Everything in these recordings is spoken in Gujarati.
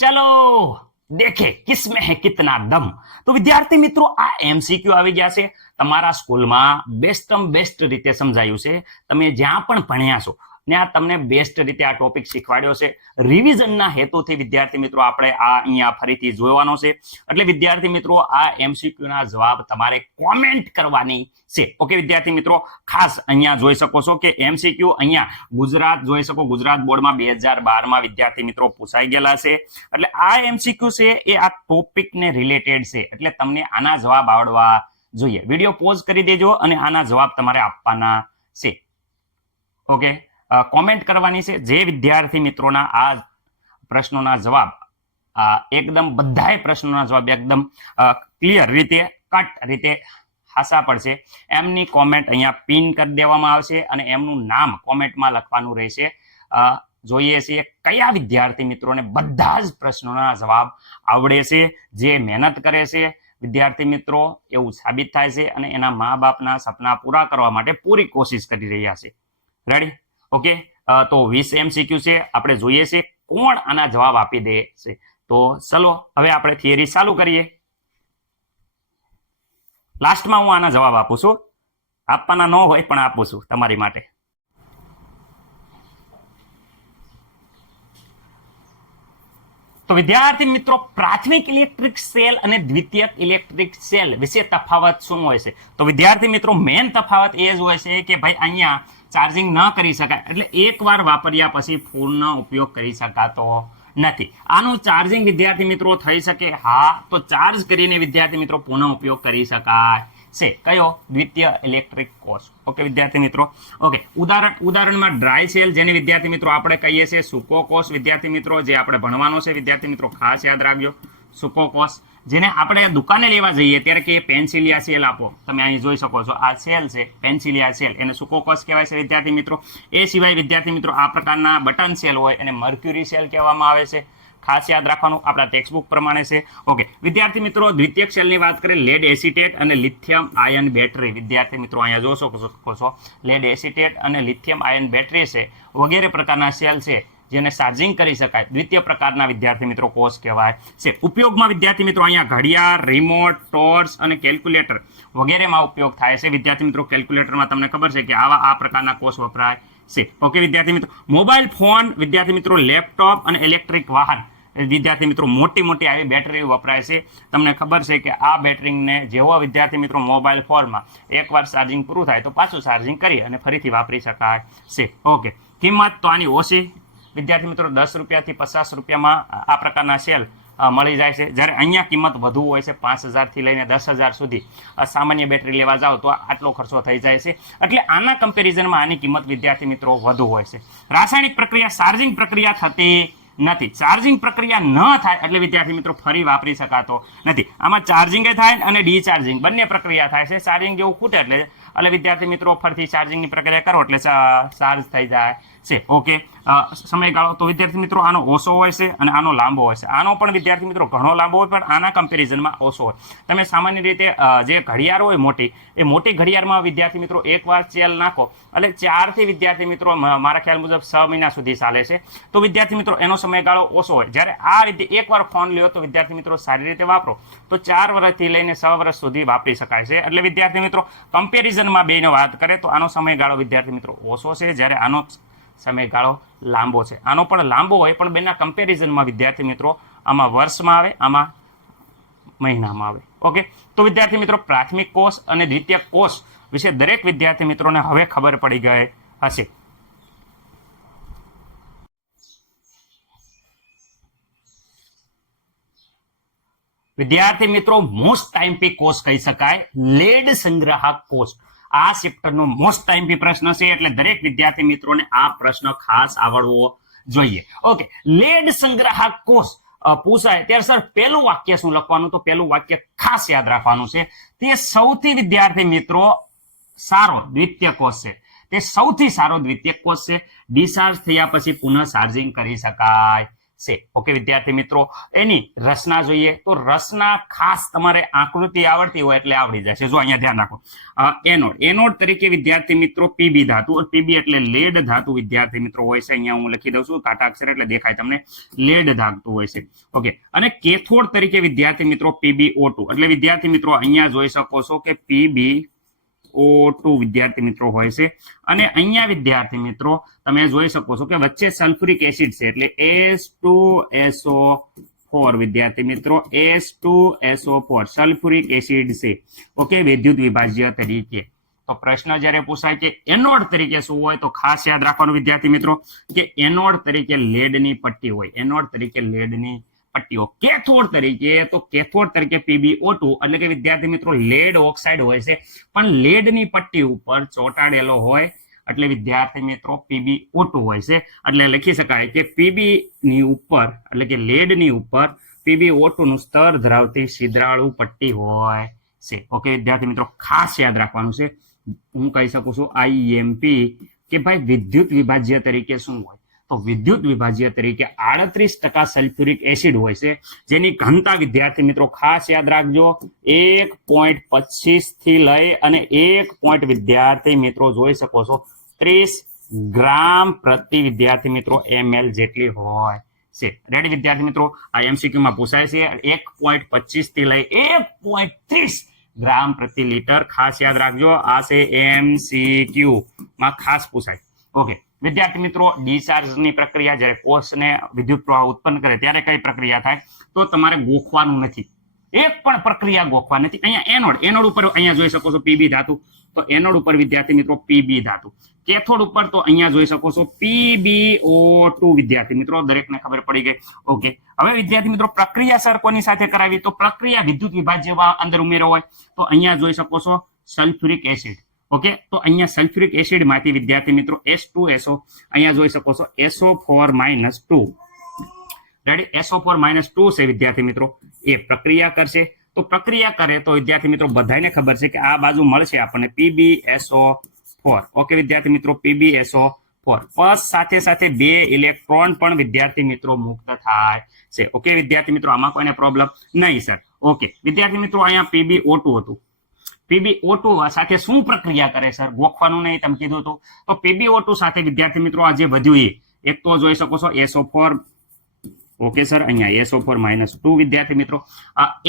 चलो देखे किसमें है कितना दम। तो विद्यार्थी मित्रों आ एमसीक्यू આવી ગયા છે તમારા સ્કૂલમાં બેસ્ટ રીતે સમજાયું છે। તમે જ્યાં પણ ભણ્યા છો ત્યાં તમને બેસ્ટ રીતે આ ટોપિક શીખવાડ્યો છે। રિવિઝનના હેતુથી વિદ્યાર્થી મિત્રો આપણે આ અહીંયા ફરીથી જોવાનો છે। એટલે વિદ્યાર્થી મિત્રો આ એમસીક્યુ ના જવાબ તમારે કોમેન્ટ કરવાની છે। ઓકે વિદ્યાર્થી મિત્રો ખાસ અહીંયા જોઈ શકો છો કે એમસીક્યુ અહીંયા ગુજરાત જોઈ શકો, ગુજરાત બોર્ડમાં 2012 માં વિદ્યાર્થી મિત્રો પૂછાઈ ગયેલા છે। એટલે આ એમસીક્યુ છે એ આ ટોપિકને રિલેટેડ છે, એટલે તમને આના જવાબ આવડવા જોઈએ। વિડીયો પોઝ કરી દેજો અને આના જવાબ તમારે આપવાના છે। ઓકે કોમેન્ટ કરવાની છે। જે વિદ્યાર્થી મિત્રોના આ પ્રશ્નોના જવાબ એકદમ બધાય પ્રશ્નોના જવાબ એકદમ ક્લિયર રીતે કટ રીતે હાસા પડશે એમની કોમેન્ટ અહીંયા પિન કરી દેવામાં આવશે અને એમનું નામ કોમેન્ટમાં લખવાનું રહેશે। જોઈએ છીએ કયા વિદ્યાર્થી મિત્રોને બધા જ પ્રશ્નોના જવાબ આવડે છે। જે મહેનત કરે છે વિદ્યાર્થી મિત્રો એવું સાબિત થાય છે અને એના મા બાપના સપના પૂરા કરવા માટે પૂરી કોશિશ કરી રહ્યા છે। રેડી? ઓકે તો 20 MCQ છે, આપણે જોઈએ છે કોણ આના જવાબ આપી દે છે। તો ચલો હવે આપણે થિયરી ચાલુ કરીએ। લાસ્ટમાં હું આના જવાબ આપું છું, આપવાના ન હોય પણ આપું છું તમારી માટે। તો વિદ્યાર્થી મિત્રો પ્રાથમિક ઇલેક્ટ્રિક સેલ અને દ્વિતીયક ઇલેક્ટ્રિક સેલ વિશે તફાવત શું હોય છે? તો વિદ્યાર્થી મિત્રો મેઇન તફાવત એ જ હોય છે કે ભાઈ અહીંયા ચાર્જિંગ ન કરી શકાય, એટલે એકવાર વાપર્યા પછી પૂર્ણ ઉપયોગ કરી શકાતો નથી। આનું ચાર્જિંગ વિદ્યાર્થી મિત્રો થઈ શકે, હા, તો ચાર્જ કરીને વિદ્યાર્થી મિત્રો પુનઃ ઉપયોગ કરી શકાય છે। કયો? દ્વિતીય ઇલેક્ટ્રિક કોષ। ઓકે વિદ્યાર્થી મિત્રો ઓકે ઉદાહરણમાં ડ્રાય સેલ જેને વિદ્યાર્થી મિત્રો આપણે કહીએ છીએ સૂકો કોષ। વિદ્યાર્થી મિત્રો જે આપણે ભણવાનો છે વિદ્યાર્થી મિત્રો ખાસ યાદ રાખજો, સૂકો કોષ જેને આપણે દુકાને લેવા જઈએ ત્યારે કે પેન્સિલિયા સેલ આપો, તમે અહીં જોઈ શકો છો આ સેલ છે પેન્સિલિયા સેલ, એને સૂકો કોષ કહેવાય છે વિદ્યાર્થી મિત્રો। એ સિવાય વિદ્યાર્થી મિત્રો આ પ્રકારના બટન સેલ હોય એને મર્ક્યુરી સેલ કહેવામાં આવે છે, ખાસ યાદ રાખવાનું, આપણા ટેક્સ્ટબુક પ્રમાણે છે। ઓકે વિદ્યાર્થી મિત્રો દ્વિતીયક સેલની વાત કરીએ, લેડ એસિટેટ અને લિથિયમ આયન બેટરી। વિદ્યાર્થી મિત્રો અહીંયા જોઈ શકો છો લેડ એસિટેટ અને લિથિયમ આયન બેટરી છે વગેરે પ્રકારના સેલ છે જેને ચાર્જિંગ કરી શકાય, દ્વિતીય પ્રકારના વિદ્યાર્થી મિત્રો કોષ કહેવાય છે। ઉપયોગમાં વિદ્યાર્થી મિત્રો અહીંયા ઘડિયાળ, રિમોટ, ટોર્ચ અને કેલ્ક્યુલેટર વગેરેમાં ઉપયોગ થાય છે। વિદ્યાર્થી મિત્રો કેલ્ક્યુલેટરમાં તમને ખબર છે કે આ પ્રકારના કોષ વપરાય છે। ઓકે વિદ્યાર્થી મિત્રો મોબાઈલ ફોન, વિદ્યાર્થી મિત્રો લેપટોપ અને ઇલેક્ટ્રિક વાહન, વિદ્યાર્થી મિત્રો મોટી આવી બેટરી વપરાય છે। તમને ખબર છે કે આ બેટરીને જેવો વિદ્યાર્થી મિત્રો મોબાઈલ ફોનમાં એકવાર ચાર્જિંગ પૂરું થાય તો પાછું ચાર્જિંગ કરી અને ફરીથી વાપરી શકાય છે। ઓકે કિંમત તો આની ઓછી, વિદ્યાર્થી મિત્રો 10 રૂપિયાથી 50 રૂપિયામાં આ પ્રકારના સેલ મળી જાય છે, જ્યારે અહીંયા કિંમત વધુ હોય છે, 5000 થી લઈને 10,000 સુધી સામાન્ય બેટરી લેવા જાઓ તો આટલો ખર્ચો થઈ જાય છે। એટલે આના કમ્પેરિઝનમાં આની કિંમત વિદ્યાર્થી મિત્રો વધુ હોય છે। રાસાયણિક પ્રક્રિયા ચાર્જિંગ પ્રક્રિયા થતી નથી, ચાર્જિંગ પ્રક્રિયા ન થાય એટલે વિદ્યાર્થી મિત્રો ફરી વાપરી શકાતો નથી। આમાં ચાર્જિંગ થાય અને ડિચાર્જિંગ બંને પ્રક્રિયા થાય છે। ચાર્જિંગ જેવું ખૂટે એટલે વિદ્યાર્થી મિત્રો ફરીથી ચાર્જિંગની પ્રક્રિયા કરો એટલે ચાર્જ થઈ જાય છે। ઓકે સમયગાળો તો વિદ્યાર્થી મિત્રો આનો ઓછો હોય છે અને આનો લાંબો હોય છે। આનો પણ વિદ્યાર્થી મિત્રો ઘણો લાંબો હોય પણ આના કમ્પેરિઝનમાં ઓછો હોય। તમે સામાન્ય રીતે જે ઘડિયાળ હોય મોટી, એ મોટી ઘડિયાળમાં વિદ્યાર્થી મિત્રો એકવાર સેલ નાખો એટલે 4 થી વિદ્યાર્થી મિત્રો મારા ખ્યાલ મુજબ 6 મહિના સુધી ચાલે છે, તો વિદ્યાર્થી મિત્રો એનો સમયગાળો ઓછો હોય। જ્યારે આ રીતે એકવાર ફોન લ્યો તો વિદ્યાર્થી મિત્રો સારી રીતે વાપરો તો 4 વર્ષથી લઈને 6 વર્ષ સુધી વાપરી શકાય છે। એટલે વિદ્યાર્થી મિત્રો કમ્પેરિઝનમાં બેને વાત કરે તો આનો સમયગાળો વિદ્યાર્થી મિત્રો ઓછો છે, જ્યારે આનો સમયગાળો લાંબો છે। આનો પણ લાંબો હોય પણ બેના કમ્પેરિઝનમાં વિદ્યાર્થી મિત્રો આમાં વર્ષમાં આવે, આમાં મહિનામાં આવે। ઓકે તો વિદ્યાર્થી મિત્રો પ્રાથમિક કોષ અને દ્વિતીયક કોષ વિશે દરેક વિદ્યાર્થી મિત્રોને હવે ખબર પડી ગઈ હશે। વિદ્યાર્થી મિત્રો મોસ્ટ ટાઈમપી કોષ કહી શકાય લેડ સંગ્રાહક કોષ। આ ચેપ્ટરનો મોસ્ટ ટાઈમપી પ્રશ્ન છે એટલે દરેક વિદ્યાર્થી મિત્રોને આ પ્રશ્ન ખાસ આવડવો જોઈએ। ઓકે લેડ સંગ્રાહક કોષ પૂછાય ત્યારે સર પહેલું વાક્ય શું લખવાનું? તો પહેલું વાક્ય ખાસ યાદ રાખવાનું છે, તે સૌથી વિદ્યાર્થી મિત્રો સારો દ્વિતીય કોષ છે, તે સૌથી સારો દ્વિતીય કોષ છે। ડિસ્ચાર્જ થયા પછી પુનઃ ચાર્જિંગ કરી શકાય છે. ઓકે વિદ્યાર્થી મિત્રો, એની રચના જોઈએ તો રચના ખાસ તમારે આકૃતિ આવડતી હોય એટલે આવડી જશે. જો અહીંયા ધ્યાન રાખો, એનોડ તરીકે વિદ્યાર્થી મિત્રો પીબી ધાતુ, પીબી એટલે લેડ ધાતુ વિદ્યાર્થી મિત્રો હોય છે. અહીંયા હું લખી દઉં છું કાટા અક્ષર એટલે દેખાય તમને, લેડ ધાતુ હોય છે. ઓકે, અને કેથોડ તરીકે વિદ્યાર્થી મિત્રો PbO2 એટલે વિદ્યાર્થી મિત્રો અહીંયા જોઈ શકો છો કે PbO2 વિદ્યાર્થી મિત્રો હોય છે. અને અહીંયા વિદ્યાર્થી મિત્રો તમે જોઈ શકો છો કે વચ્ચે સલ્ફ્યુરિક એસિડ છે એટલે H2SO4 વિદ્યાર્થી મિત્રો, H2SO4 સલ્ફ્યુરિક એસિડ છે. ઓકે, વિદ્યુત વિભાજ્ય તરીકે. તો પ્રશ્ન જ્યારે પૂછાય કે એનોડ તરીકે શું હોય તો ખાસ યાદ રાખવાનું વિદ્યાર્થી મિત્રો કે એનોડ તરીકે લેડની પટ્ટી હોય, એનોડ તરીકે લેડની પટ્ટીઓ. કેથોડ તરીકે તો કેથોડ તરીકે PbO2 એટલે કે વિદ્યાર્થી મિત્રો લેડ ઓક્સાઇડ હોય છે પણ લેડની પટ્ટી ઉપર ચોંટાડેલો હોય એટલે વિદ્યાર્થી મિત્રો PbO2 હોય છે. એટલે લખી શકાય કે PB ની ઉપર એટલે કે લેડની ઉપર PbO2 નું સ્તર ધરાવતી છિદ્રાળુ પટ્ટી હોય છે. ઓકે વિદ્યાર્થી મિત્રો, ખાસ યાદ રાખવાનું છે. હું કહી શકું છું IMP કે ભાઈ વિદ્યુત વિભાજ્ય તરીકે શું હોય તો વિદ્યુત વિભાજ્ય તરીકે 38% સલ્ફ્યુરિક એસિડ હોય છે જેની ઘનતા વિદ્યાર્થી મિત્રો ખાસ યાદ રાખજો 1.25 થી લઈ અને 1. વિદ્યાર્થી મિત્રો જોઈ શકો છો 30 ગ્રામ પ્રતિ વિદ્યાર્થી મિત્રો ml જેટલી હોય છે. રેડી વિદ્યાર્થી મિત્રો, આ MCQ માં પૂછાય છે 1.25 થી લઈ 1.30 ગ્રામ પ્રતિ લીટર. ખાસ યાદ રાખજો, આ છે MCQ માં ખાસ પૂછાય. ઓકે વિદ્યાર્થી મિત્રો, ડિસ્ચાર્જની પ્રક્રિયા જ્યારે કોષને વિદ્યુત પ્રવાહ ઉત્પન્ન કરે ત્યારે કઈ પ્રક્રિયા થાય તો તમારે ગોખવાનું નથી, એક પણ પ્રક્રિયા ગોખવા નથી. અહીંયા એનોડ ઉપર અહીંયા જોઈ શકો છો PB ધાતુ, તો એનોડ ઉપર વિદ્યાર્થી મિત્રો PB ધાતુ. કેથોડ ઉપર તો અહીંયા જોઈ શકો છો PbO2 વિદ્યાર્થી મિત્રો, દરેકને ખબર પડી ગઈ. ઓકે, હવે વિદ્યાર્થી મિત્રો પ્રક્રિયા સર કોની સાથે કરાવી તો પ્રક્રિયા વિદ્યુત વિભાજ્યમાં અંદર ઉમેરો હોય તો અહીંયા જોઈ શકો છો સલ્ફ્યુરિક એસિડ. ઓકે, તો અહીંયા સલ્ફ્યુરિક એસિડ માંથી વિદ્યાર્થી મિત્રો H2SO અહીંયા જોઈ શકો છો SO4-2. રેડી, SO4-2 છે વિદ્યાર્થી મિત્રો, એ પ્રક્રિયા કરશે. તો પ્રક્રિયા કરે તો વિદ્યાર્થી મિત્રો બધાને ખબર છે કે આ બાજુ મળશે આપણને PbSO4. ઓકે વિદ્યાર્થી મિત્રો, PbSO4 પ્લસ સાથે સાથે 2 ઇલેક્ટ્રોન પણ વિદ્યાર્થી મિત્રો મુક્ત થાય છે. ઓકે વિદ્યાર્થી મિત્રો, આમાં કોઈને પ્રોબ્લેમ નહીં સર. ઓકે વિદ્યાર્થી મિત્રો, અહીંયા PbO2 હતું. PbO2 સાથે શું પ્રક્રિયા કરે સર, ગોખવાનું નહીં તમે કીધું હતું. તો PbO2 સાથે વિદ્યાર્થી મિત્રો આ જે વધ્યું એક તો જોઈ શકો છો SO4. ઓકે સર, અહીંયા SO4-2 વિદ્યાર્થી મિત્રો,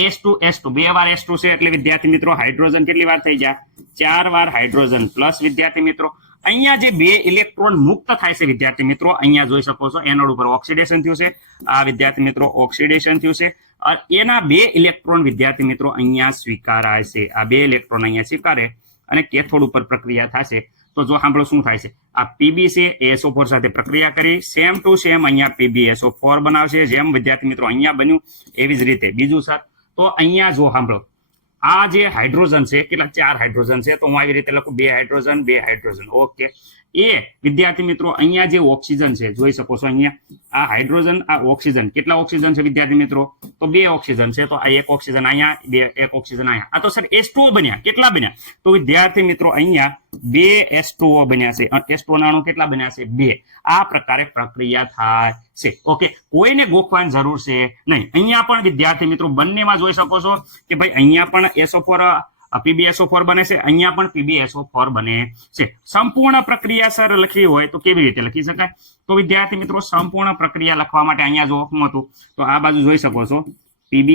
H2 2 વાર H2 છે એટલે વિદ્યાર્થી મિત્રો હાઇડ્રોજન કેટલી વાર થઈ જાય 4 વાર હાઇડ્રોજન પ્લસ વિદ્યાર્થી મિત્રો અહીંયા જે 2 ઇલેક્ટ્રોન મુક્ત થાય છે વિદ્યાર્થી મિત્રો, અહીંયા જોઈ શકો છો એનોડ ઉપર ઓક્સિડેશન થયું છે. આ વિદ્યાર્થી મિત્રો ઓક્સિડેશન થયું છે, એના 2 ઇલેક્ટ્રોન વિદ્યાર્થી મિત્રો અહીંયા સ્વીકારાય છે. આ 2 ઇલેક્ટ્રોન અહીંયા સ્વીકારે અને કેથોડ ઉપર પ્રક્રિયા થશે. તો જો સાંભળો શું થાય છે, આ PB છે SO4 સાથે પ્રક્રિયા કરી સેમ ટુ સેમ અહીંયા PbSO4 બનાવશે. જેમ વિદ્યાર્થી મિત્રો અહીંયા બન્યું એવી જ રીતે બીજું સર. તો અહીંયા જો સાંભળો, આ જે હાઇડ્રોજન છે કેટલા 4 હાઇડ્રોજન છે તો હું આવી રીતે લખું 2 હાઇડ્રોજન 2 હાઇડ્રોજન. ઓકે, એ વિદ્યાર્થી મિત્રો અહીંયા જે ઓક્સિજન છે જોઈ શકો છો અહીંયા આ હાઇડ્રોજન આ ઓક્સિજન કેટલા ઓક્સિજન છે વિદ્યાર્થી મિત્રો તો 2 ઓક્સિજન છે. તો આ 1 ઓક્સિજન અહીંયા 1 ઓક્સિજન અહીંયા. આ તો સર H2O બન્યા. કેટલા બન્યા તો વિદ્યાર્થી મિત્રો અહીંયા 2 H2O બન્યા છે. H2O ના અણુ કેટલા બન્યા છે 2. આ પ્રકારે પ્રક્રિયા થાય છે. ઓકે, કોઈને ગોખવાની જરૂર છે નહીં. અહીંયા પણ વિદ્યાર્થી મિત્રો બંનેમાં જોઈ શકો છો કે ભાઈ અહીંયા પણ SO4 PbSO4 બને છે, અહીંયા પણ PbSO4 બને છે. સંપૂર્ણ પ્રક્રિયા સર લખવી હોય તો કેવી રીતે લખી શકાય તો વિદ્યાર્થી મિત્રો સંપૂર્ણ પ્રક્રિયા લખવા માટે અહીંયા જો હું હતું તો આ બાજુ જોઈ શકો છો PB.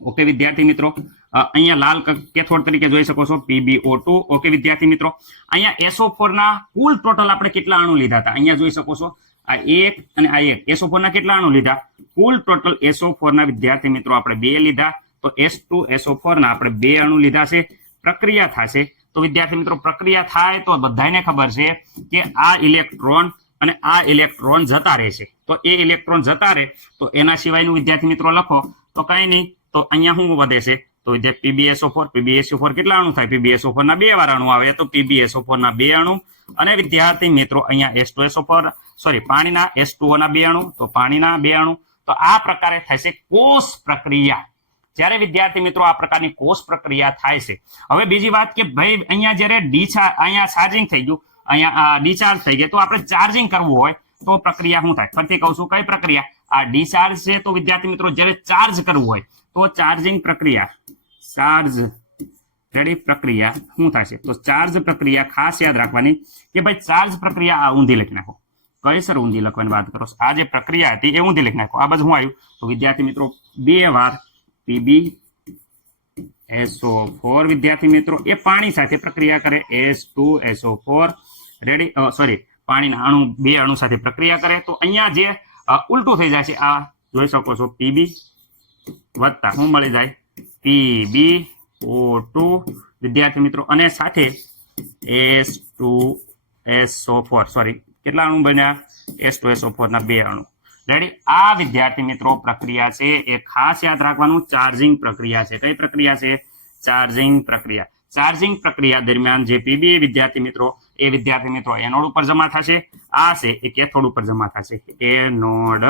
ઓકે વિદ્યાર્થી મિત્રો, અહીંયા લાલ કેથોડ તરીકે જોઈ શકો છો PbO2. ઓકે વિદ્યાર્થી મિત્રો, અહીંયા SO4 ના કુલ ટોટલ આપણે કેટલા અણુ લીધા હતા અહીંયા જોઈ શકો છો આ 1 અને આ 1. SO4 ના કેટલા અણુ લીધા કુલ ટોટલ SO4 ના વિદ્યાર્થી મિત્રો આપણે 2 લીધા. તો H2SO4 ના આપણે 2 અણુ લીધા છે. પ્રક્રિયા થશે તો વિદ્યાર્થી મિત્રો પ્રક્રિયા થાય તો બધાને ખબર છે કે આ ઇલેક્ટ્રોન અને આ ઇલેક્ટ્રોન જતા રહેશે. તો એ ઇલેક્ટ્રોન જતા રહે તો એના સિવાયનું વિદ્યાર્થી મિત્રો લખો તો કઈ નહીં. તો અહીંયા શું વધે છે તો PbSO4 કેટલા અણુ થાય PbSO4 ના 2 વાર અણુ આવે તો PbSO4 ના 2 અણુ અને વિદ્યાર્થી મિત્રો અહીંયા H2SO4 પાણીના H2O ના 2 અણુ તો પાણીના 2 અણુ. તો આ પ્રકારે થશે કોષ પ્રક્રિયા. જ્યારે વિદ્યાર્થી મિત્રો આ પ્રકારની કોષ પ્રક્રિયા થાય છે. હવે બીજી વાત કે ભાઈ અહીંયા જ્યારે અહીંયા ચાર્જિંગ થઈ ગયું અહીંયા ડિસ્ચાર્જ થઈ ગયા તો આપણે ચાર્જિંગ કરવું હોય તો પ્રક્રિયા શું થાય ફરીથી કહું છું કઈ પ્રક્રિયા આ ડિસ્ચાર્જ છે. તો વિદ્યાર્થી મિત્રો જ્યારે ચાર્જ કરવું હોય તો ચાર્જિંગ પ્રક્રિયા, ચાર્જ રેડી પ્રક્રિયા શું થશે? તો ચાર્જ પ્રક્રિયા ખાસ યાદ રાખવાની કે ભાઈ ચાર્જ પ્રક્રિયા આ ઊંધી લખી નાખો. કઈ સર ઊંધી લખવાની વાત કરો? આ જે પ્રક્રિયા હતી એ ઊંધી લખી નાખો. આ બાજુ શું આવ્યું? તો વિદ્યાર્થી મિત્રો 2 વાર PbSO4 વિદ્યાર્થી મિત્રો એ પાણી સાથે પ્રક્રિયા કરે, H2SO4 રેડી, સોરી પાણીના અણુ 2 અણુ સાથે પ્રક્રિયા કરે. તો અહીંયા જે ઉલટું થઈ જાય છે, આ જોઈ શકો છો Pb વત્તા શું મળી જાય? PbO2 વિદ્યાર્થી મિત્રો, અને સાથે H2SO4 સોરી કેટલા અણુ બન્યા? H2SO4 ના 2 અણુ રેડી. આ વિદ્યાર્થી મિત્રો પ્રક્રિયા છે એ ખાસ યાદ રાખવાનું ચાર્જિંગ પ્રક્રિયા છે. કઈ પ્રક્રિયા છે? ચાર્જિંગ પ્રક્રિયા. ચાર્જિંગ પ્રક્રિયા દરમિયાન જે Pb વિદ્યાર્થી મિત્રો એ વિદ્યાર્થી મિત્રો એનોડ ઉપર જમા થશે, આ છે એ કેથોડ ઉપર જમા થશે, એનોડ,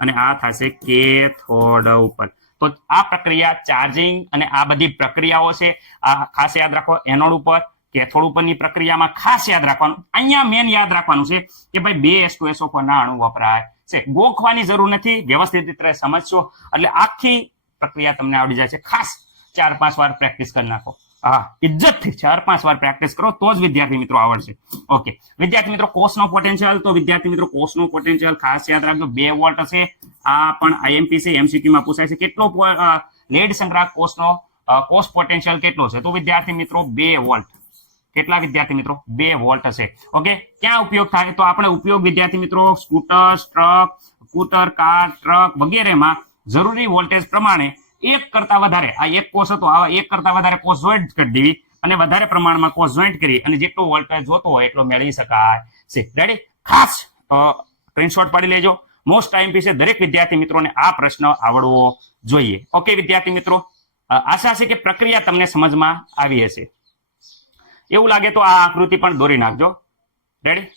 અને આ થશે કેથોડ ઉપર. તો આ પ્રક્રિયા ચાર્જિંગ અને આ બધી પ્રક્રિયાઓ છે આ ખાસ યાદ રાખો. એનોડ ઉપર કેથોડ ઉપરની પ્રક્રિયામાં ખાસ યાદ રાખવાનું, અહીંયા મેન યાદ રાખવાનું છે કે ભાઈ 2 H2SO4 ના અણુ વપરાય છે. ગોખવાની જરૂર નથી, વ્યવસ્થિત રીતે સમજશો એટલે આખી પ્રક્રિયા તમને આવડી જાય છે. ખાસ 4-5 વાર પ્રેક્ટિસ કરી નાખો. હા, ઇજ્જતથી 4-5 વાર પ્રેક્ટિસ કરો તો જ વિદ્યાર્થી મિત્રો આવડશે. ઓકે વિદ્યાર્થી મિત્રો, કોષનો પોટેન્શિયલ, તો વિદ્યાર્થી મિત્રો કોષનો પોટેન્શિયલ ખાસ યાદ રાખજો 2 વોલ્ટ હશે. આ પણ IMP છે, MCQ માં પૂછાય છે. કેટલો લેડ સંગ્રાહક કોષનો કોષ પોટેન્શિયલ કેટલો છે? તો વિદ્યાર્થી મિત્રો 2 વોલ્ટ. કેટલા વિદ્યાર્થી મિત્રો? 2 વોલ્ટ હશે. ઓકે, ક્યાં ઉપયોગ થાય? તો આપણે ઉપયોગ વિદ્યાર્થી મિત્રો scooter, truck, scooter, car, truck વગેરેમાં જરૂરી વોલ્ટેજ પ્રમાણે 1 કરતા વધારે, આ એક કોષ હતો, આવા 1 કરતા વધારે કોષ જોઈન્ટ કરી દેવી અને વધારે પ્રમાણમાં કોષ જોઈન્ટ કરી અને જેટલો વોલ્ટેજ જોતો હોય એટલો મેળવી શકાય છે. રેડી? ખાસ સ્ક્રીનશોટ પાડી લેજો. મોસ્ટ ટાઈમ પીસે દરેક વિદ્યાર્થી મિત્રોને આ પ્રશ્ન આવડવો જોઈએ. ઓકે વિદ્યાર્થી મિત્રો, આશા છે કે પ્રક્રિયા તમને સમજમાં આવી હશે. એવું લાગે તો આ આકૃતિ પણ દોરી નાખજો. રેડી?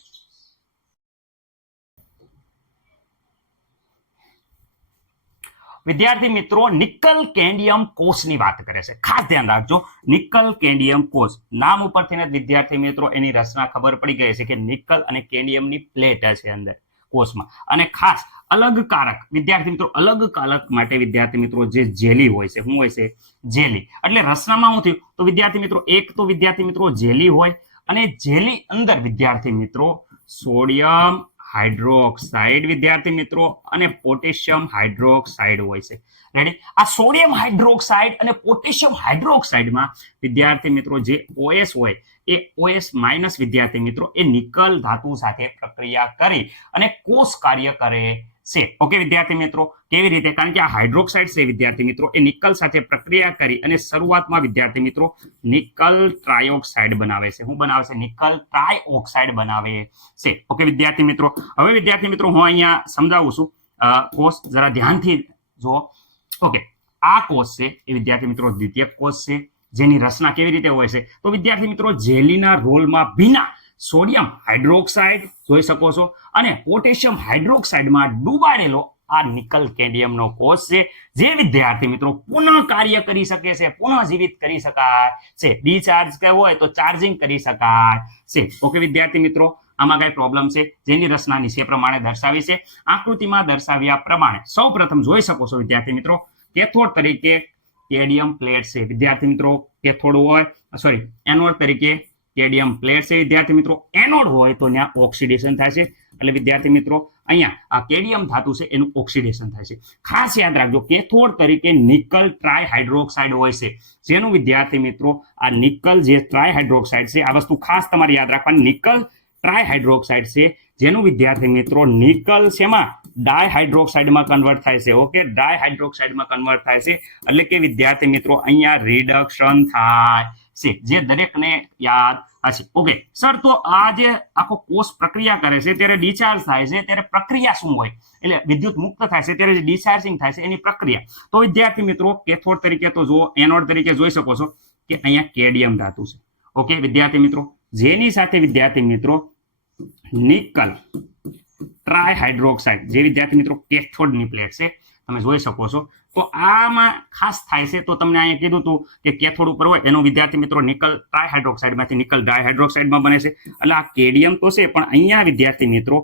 વિદ્યાર્થી મિત્રો નિકલ કેન્ડિયમ કોષની વાત કરે છે. ખાસ ધ્યાન રાખજો, નિકલ કેન્ડિયમ કોષ નામ ઉપરથી ને વિદ્યાર્થી મિત્રો એની રચના ખબર પડી ગઈ છે કે નિકલ અને કેન્ડિયમની પ્લેટ છે અંદર કોષમાં. અને ખાસ અલગ કારક વિદ્યાર્થી મિત્રો, અલગ કારક માટે વિદ્યાર્થી મિત્રો જે જેલી હોય છે, શું હોય છે? જેલી. એટલે રચનામાં શું થયું? તો વિદ્યાર્થી મિત્રો એક તો વિદ્યાર્થી મિત્રો જેલી હોય અને જેલી અંદર વિદ્યાર્થી મિત્રો સોડિયમ હાઇડ્રોક્સાઇડ વિદ્યાર્થી મિત્રો અને પોટેશિયમ હાઇડ્રોક્સાઇડ હોય છે. રેડી? આ સોડિયમ હાઇડ્રોક્સાઇડ અને પોટેશિયમ હાઇડ્રોક્સાઇડમાં વિદ્યાર્થી મિત્રો જે OS હોય એ OS માઇનસ વિદ્યાર્થી મિત્રો એ નિકલ ધાતુ સાથે પ્રક્રિયા કરી અને કોષ કાર્ય કરે છે. ઓકે વિદ્યાર્થી મિત્રો, કેવી રીતે? કારણ કે આ હાઇડ્રોક્સાઇડ છે વિદ્યાર્થી મિત્રો એ નિકલ સાથે પ્રક્રિયા કરી અને શરૂઆતમાં વિદ્યાર્થી મિત્રો નિકલ ટ્રાયોક્સાઇડ બનાવે છે. શું બનાવે છે? નિકલ ટ્રાયોક્સાઇડ બનાવે છે. ઓકે વિદ્યાર્થી મિત્રો, હવે વિદ્યાર્થી મિત્રો હું અહીંયા સમજાવું છું. કોષ જરા ધ્યાનથી જુઓ. ઓકે, આ કોષ છે એ વિદ્યાર્થી મિત્રો દ્વિતીયક કોષ છે જેની રચના કેવી રીતે હોય છે? તો વિદ્યાર્થી મિત્રો જેલીના રોલમાં ભીના સોડિયમ હાઇડ્રોક્સાઇડ જોઈ શકો છો અને પોટેશિયમ હાઇડ્રોક્સાઇડમાં ડૂબાડેલો આ નિકલ કેન્ડિયમનો કોષ છે જે વિદ્યાર્થી મિત્રો પુનઃ કાર્ય કરી શકે છે, પુનઃ જીવિત કરી શકાય છે. ડિસ્ચાર્જ હોય તો ચાર્જિંગ કરી શકાય છે. ઓકે વિદ્યાર્થી મિત્રો, આમાં કઈ પ્રોબ્લેમ છે? જેની રચના નીચે પ્રમાણે દર્શાવી છે. આકૃતિમાં દર્શાવ્યા પ્રમાણે સૌપ્રથમ જોઈ શકો છો વિદ્યાર્થી મિત્રો કેથોડ તરીકે કેડિયમ પ્લેટ છે વિદ્યાર્થી મિત્રો. કેથોડ હોય સોરી એનોડ તરીકે કેડિયમ પ્લેટ છે વિદ્યાર્થી મિત્રો. એનોડ હોય તો ત્યાં ઓક્સિડેશન થાય છે. એટલે વિદ્યાર્થી મિત્રો અહીંયા આ કેડિયમ ધાતુ છે એનું ઓક્સિડેશન થાય છે. ખાસ યાદ રાખજો કેથોડ તરીકે નિકલ ટ્રાયહાઇડ્રોક્સાઇડ હોય છે જેનું વિદ્યાર્થી મિત્રો આ નિકલ જે ટ્રાયહાઇડ્રોક્સાઇડ છે આ વસ્તુ ખાસ તમારે યાદ રાખવાની. નિકલ ટ્રાયહાઇડ્રોક્સાઇડ છે જેનું વિદ્યાર્થી મિત્રો નિકલ શેમાં? ડાયહાઇડ્રોક્સાઇડમાં કન્વર્ટ થાય છે. ઓકે, ડાયહાઇડ્રોક્સાઇડમાં કન્વર્ટ થાય છે એટલે કે વિદ્યાર્થી મિત્રો અહીંયા રિડક્શન થાય છે જે દરેકને યાદ હશે. ઓકે સર, તો આ જે આખો કોષ પ્રક્રિયા કરે છે ત્યારે ડિસ્ચાર્જ થાય છે ત્યારે પ્રક્રિયા શું હોય? એટલે વિદ્યુત મુક્ત થાય છે ત્યારે જે ડિસ્ચાર્જિંગ થાય છે એની પ્રક્રિયા. તો વિદ્યાર્થી મિત્રો કેથોડ તરીકે તો જો એનોડ તરીકે જોઈ શકો છો કે અહીંયા કેડિયમ ધાતુ છે. ઓકે વિદ્યાર્થી મિત્રો, જેની સાથે વિદ્યાર્થી મિત્રો નિકલ ટ્રાયહાઇડ્રોક્સાઇડ જે વિદ્યાર્થી મિત્રો કેથોડની પ્લેટ છે તમે જોઈ શકો છો. તો આમાં ખાસ થાય છે તો તમને અહીંયા કીધું હતું કે કેથોડ ઉપર હોય એનો વિદ્યાર્થી મિત્રો નિકલ ટ્રાયહાઇડ્રોક્સાઇડમાંથી નિકલ ડાયહાઇડ્રોક્સાઇડમાં બને છે. એટલે આ કેડિયમ તો છે પણ અહીંયા વિદ્યાર્થી મિત્રો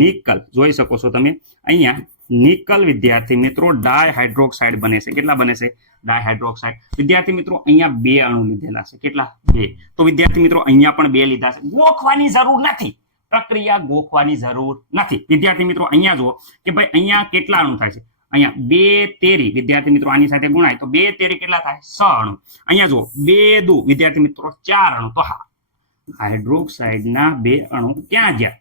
નિકલ જોઈ શકો છો તમે અહીંયા નિકલ વિદ્યાર્થી મિત્રો ડાયહાઇડ્રોક્સાઇડ બને છે. કેટલા બને છે? ડાયહાઇડ્રોક્સાઇડ. વિદ્યાર્થી મિત્રો અહીંયા 2 અણુ લીધેલા છે. કેટલા? 2. તો વિદ્યાર્થી મિત્રો અહીંયા પણ 2 લીધા છે. ગોખવાની જરૂર નથી, પ્રક્રિયા ગોખવાની જરૂર નથી. વિદ્યાર્થી મિત્રો અહીંયા જુઓ કે ભાઈ અહીંયા કેટલા અણુ થાય છે? અહીંયા 2 તેરી વિદ્યાર્થી મિત્રો આની સાથે ગુણાય તો 2 તેરી કેટલા થાય? 6 અણુ. અહીંયા જુઓ 2 દુ વિદ્યાર્થી મિત્રો 4 અણુ. તો હા, હાઇડ્રોક્સાઇડના 2 અણુ ક્યાં ગયા?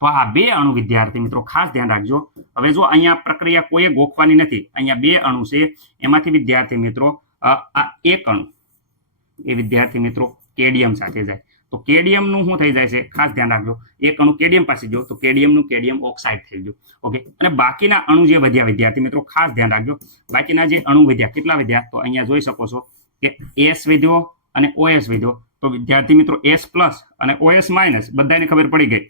તો આ 2 અણુ વિદ્યાર્થી મિત્રો ખાસ ધ્યાન રાખજો. હવે જો અહીંયા પ્રક્રિયા કોઈએ ગોખવાની નથી, અહીંયા 2 અણુ છે, એમાંથી વિદ્યાર્થી મિત્રો આ એક અણુ એ વિદ્યાર્થી મિત્રો કેડિયમ સાથે જાય. તો કેડિયમનું શું થઈ જાય છે? ખાસ ધ્યાન રાખજો. એક અણુ કેડિયમ પાસે ગયો તો કેડિયમનું કેડિયમ ઓક્સાઇડ થઈ ગયું. ઓકે, અને બાકીના અણુ જે વધ્યા વિદ્યાર્થી મિત્રો ખાસ ધ્યાન રાખજો. બાકીના જે અણુ વધ્યા કેટલા વધ્યા? તો અહીંયા જોઈ શકો છો કે એસ વધ્યો અને ઓએસ વધ્યો. તો વિદ્યાર્થી મિત્રો એસ પ્લસ અને ઓએસ માઇનસ બધાને ખબર પડી ગઈ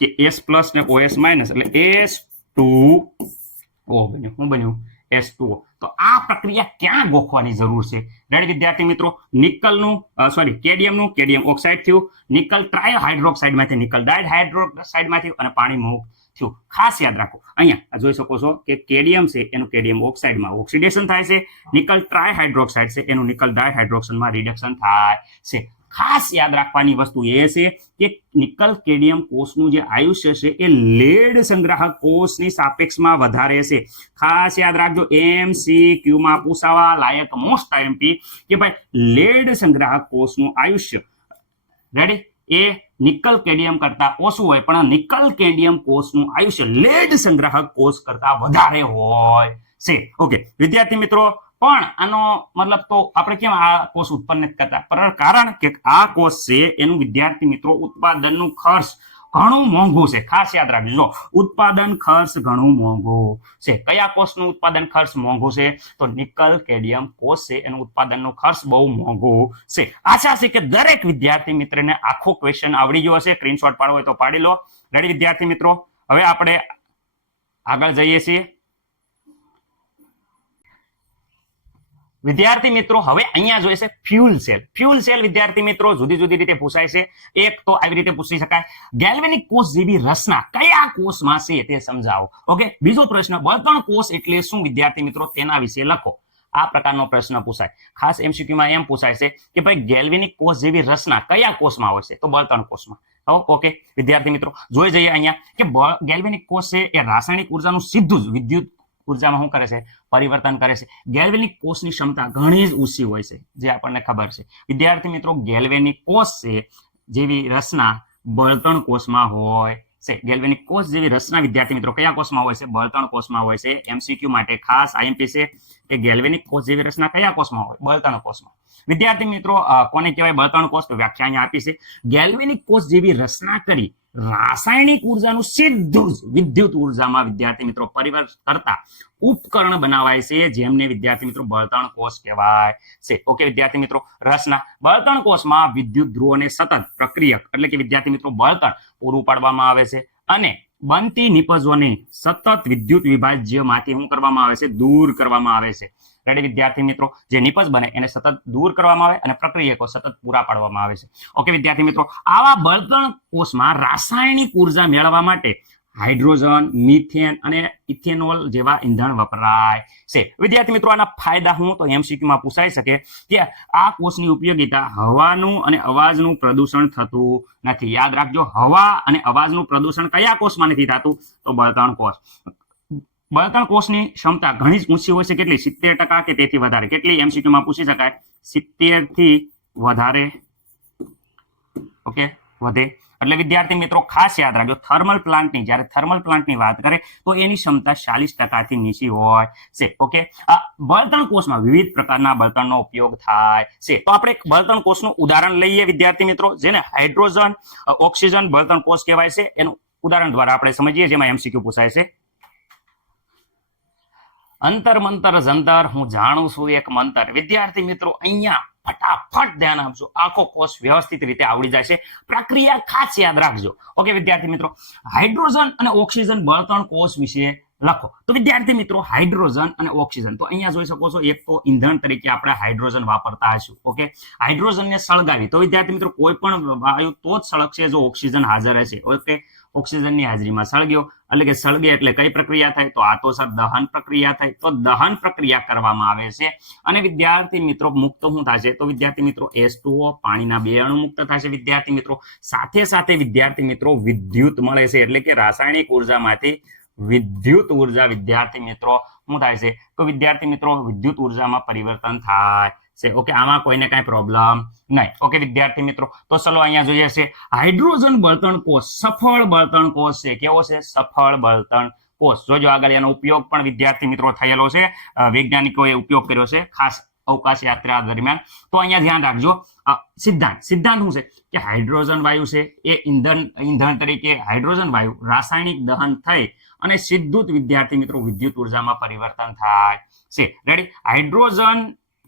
કે એસ પ્લસ ને ઓએસ માઇનસ એટલે S2O બન્યું. શું બન્યું? S2O. તો આ પ્રક્રિયા ક્યાં ગોખવાની જરૂર છે? રેડી વિદ્યાર્થી મિત્રો, નિકલનું કેડિયમનું કેડિયમ ઓક્સાઇડ થયું, નિકલ ટ્રાયહાઇડ્રોક્સાઇડમાંથી નિકલ ડાયહાઇડ્રોક્સાઇડમાંથી અને પાણી મુક્ત થયું. ખાસ યાદ રાખો, અહીંયા જોઈ શકો છો કે કેડિયમ છે એનું કેડિયમ ઓક્સાઇડમાં ઓક્સિડેશન થાય છે, નિકલ ટ્રાયહાઇડ્રોક્સાઇડ છે એનું નિકલ ડાયહાઇડ્રોક્સનમાં રિડક્શન થાય છે. ખાસ યાદ રાખવાની વસ્તુ એ છે કે નિકલ કેડિયમ કોષનું જે આયુષ્ય છે એ લેડ સંગ્રાહક કોષની સાપેક્ષમાં વધારે છે. ખાસ યાદ રાખજો, MCQ માં પૂછાવા લાયક મોસ્ટ આઈએમપી કે ભાઈ લેડ સંગ્રાહક કોષનું આયુષ્ય રેડી એ નિકલ કેડિયમ કરતા ઓછું હોય, પણ નિકલ કેડિયમ કોષનું આયુષ્ય લેડ સંગ્રાહક કોષ કરતા વધારે હોય છે. ઓકે વિદ્યાર્થી મિત્રો, પણ આનો મતલબ તો આપણે કેમ આ કોષ ઉત્પન્ન નથી કરતા? કારણ કે આ કોષ છે એનું વિદ્યાર્થી મિત્રો ઉત્પાદનનું ખર્ચ ઘણું મોંઘું છે. ખાસ યાદ રાખજો, ઉત્પાદન ખર્ચ ઘણું મોંઘું છે. કયા કોષનું ઉત્પાદન ખર્ચ મોંઘું છે? તો નિકલ કેડિયમ કોષ છે એનું ઉત્પાદનનો ખર્ચ બહુ મોંઘું છે. આશા છે કે દરેક વિદ્યાર્થી મિત્રને આખો ક્વેશ્ચન આવડી ગયો હશે. સ્ક્રીનશોટ પાડવો હોય તો પાડી લો. રેડી વિદ્યાર્થી મિત્રો, હવે આપણે આગળ જઈએ છીએ. વિદ્યાર્થી મિત્રો, હવે અહીંયા જોઈએ છે ફ્યુલ સેલ. ફ્યુલ સેલ વિદ્યાર્થી મિત્રો જુદી જુદી રીતે પૂછાય છે. એક તો આવી રીતે પૂછી શકાય, ગેલ્વેનિક કોષ જેવી રચના કયા કોષમાં છે તે સમજાવો. ઓકે, બીજો પ્રશ્ન, બળતણ કોષ એટલે શું વિદ્યાર્થી મિત્રો? તેના વિશે લખો. આ પ્રકારનો પ્રશ્ન પૂછાય. ખાસ MCQ માં એમ પૂછાય છે કે ભાઈ ગેલ્વેનિક કોષ જેવી રચના કયા કોષમાં હોય છે? તો બળતણ કોષમાં. ઓકે વિદ્યાર્થી મિત્રો, જોઈ જઈએ અહીંયા કે ગેલ્વેનિક કોષ છે એ રાસાયણિક ઉર્જાનું સીધું જ વિદ્યુત ઉર્જામાં શું કરે છે? પરિવર્તન કરે છે. ગેલ્વેનિક કોષની ક્ષમતા ઘણી જ ઊંચી હોય છે, જે આપણને ખબર છે. વિદ્યાર્થી મિત્રો, ગેલ્વેનિક કોષ છે જેવી રચના બળતણ કોષમાં હોય છે. ગેલ્વેનિક કોષ જેવી રચના વિદ્યાર્થી મિત્રો કયા કોષમાં હોય છે? બળતણ કોષમાં હોય છે. MCQ માટે ખાસ આઈએમપી છે કે ગેલ્વેનિક કોષ જેવી રચના કયા કોષમાં હોય? બળતણ કોષમાં. વિદ્યાર્થી મિત્રો, કોને કહેવાય બળતણ કોષ? તો વ્યાખ્યા અહીંયા આપી છે. ગેલ્વેનિક કોષ જેવી રચના કરી રાસાયણિક ઉર્જાનું સીધું જ વિદ્યુત ઉર્જામાં વિદ્યાર્થી મિત્રો પરિવર્તન કરતા ઉપકરણ બનાવાય છે, જેમને વિદ્યાર્થી મિત્રો બળતણ કોષ કહેવાય છે. ઓકે વિદ્યાર્થી મિત્રો, રચના બળતણ કોષમાં વિદ્યુત ધ્રુવોને સતત પ્રક્રિયક એટલે કે વિદ્યાર્થી મિત્રો બળતણ પૂરું પાડવામાં આવે છે અને બનતી નિપજોને સતત વિદ્યુત વિભાજ્યમાંથી શું કરવામાં આવે છે? દૂર કરવામાં આવે છે. રેડી વિદ્યાર્થી મિત્રો, જે નિપજ બને એને સતત દૂર કરવામાં આવે અને પ્રક્રિયકો સતત પૂરા પાડવામાં આવે છે. ઓકે વિદ્યાર્થી મિત્રો, આવા બળતણ કોષમાં રાસાયણિક ઉર્જા મેળવવા માટે હાઇડ્રોજન, મિથેન અને ઇથેનોલ જેવા ઈંધણ વપરાય છે. વિદ્યાર્થી મિત્રો, આના ફાયદા શું? તો MCQ માં પૂછાઈ શકે કે આ કોષની ઉપયોગિતા હવાનું અને અવાજનું પ્રદૂષણ થતું નથી. યાદ રાખજો, હવા અને અવાજનું પ્રદૂષણ કયા કોષમાં નથી થતું? તો બળતણ કોષ. બળતણ કોષની ક્ષમતા ઘણી જ ઊંચી હોય છે. કેટલી? 70% કે તેથી વધારે. કેટલી? MCQ માં પૂછી શકાય. 70 થી વધારે. ઓકે, વધે એટલે વિદ્યાર્થી મિત્રો ખાસ યાદ રાખજો, થર્મલ પ્લાન્ટની જ્યારે થર્મલ પ્લાન્ટની વાત કરે તો એની ક્ષમતા 40% થી નીચી હોય છે. ઓકે, બળતણ કોષમાં વિવિધ પ્રકારના બળતણનો ઉપયોગ થાય છે. તો આપણે એક બળતણ કોષનું ઉદાહરણ લઈએ વિદ્યાર્થી મિત્રો, જેને હાઇડ્રોજન ઓક્સિજન બળતણ કોષ કહેવાય છે. એનું ઉદાહરણ દ્વારા આપણે સમજીએ, જેમાં MCQ પૂછાય છે. અંતર મંતર જંતર, હું જાણું છું એક મંતર. વિદ્યાર્થી મિત્રો, અહીંયા ફટાફટ ધ્યાન આપજો, આખો કોષ વ્યવસ્થિત રીતે આવડી જાય છે. પ્રક્રિયા ખાસ યાદ રાખજો. ઓકે વિદ્યાર્થી મિત્રો, હાઇડ્રોજન અને ઓક્સિજન બળતણ કોષ વિશે લખો. તો વિદ્યાર્થી મિત્રો, હાઇડ્રોજન અને ઓક્સિજન, તો અહીંયા જોઈ શકો છો એક તો ઈંધણ તરીકે આપણે હાઇડ્રોજન વાપરતા હશું. ઓકે, હાઇડ્રોજનને સળગાવી તો વિદ્યાર્થી મિત્રો કોઈ પણ વાયુ તો જ સળગશે જો ઓક્સિજન હાજર હશે. ઓકે, ઓક્સિજનની હાજરીમાં સળગ્યો એટલે કે સળગે એટલે કઈ પ્રક્રિયા થાય? તો આ તો સર દહન પ્રક્રિયા થાય. તો દહન પ્રક્રિયા કરવામાં આવે છે અને વિદ્યાર્થી મિત્રો મુક્ત શું થશે? તો વિદ્યાર્થી મિત્રો H2O પાણીના 2 અણુ મુક્ત થશે વિદ્યાર્થી મિત્રો. સાથે સાથે વિદ્યાર્થી મિત્રો વિદ્યુત મળે છે, એટલે કે રાસાયણિક ઉર્જામાંથી વિદ્યુત ઉર્જા વિદ્યાર્થી મિત્રો શું થાય છે? તો વિદ્યાર્થી મિત્રો વિદ્યુત ઉર્જામાં પરિવર્તન થાય છે. ઓકે, આમાં કોઈને કઈ પ્રોબ્લેમ નહીં. ઓકે વિદ્યાર્થી મિત્રો, તો ચલો અહીંયા જોઈએ છે હાઇડ્રોજન બળતણ કોષ સફળ બળતણ કોષ છે. કેવો છે? સફળ બળતણ કોષ. જોજો આગળ એનો ઉપયોગ પણ વિદ્યાર્થી મિત્રો થયેલો છે, વૈજ્ઞાનિકોએ ઉપયોગ કર્યો છે ખાસ અવકાશ યાત્રા દરમિયાન. તો અહીંયા ધ્યાન રાખજો, સિદ્ધાંત શું છે કે હાઇડ્રોજન વાયુ છે એ ઈંધણ તરીકે હાઇડ્રોજન વાયુ રાસાયણિક દહન થઈ અને સીધું જ વિદ્યાર્થી મિત્રો વિદ્યુત ઉર્જામાં પરિવર્તન થાય છે. રેડી? હાઇડ્રોજન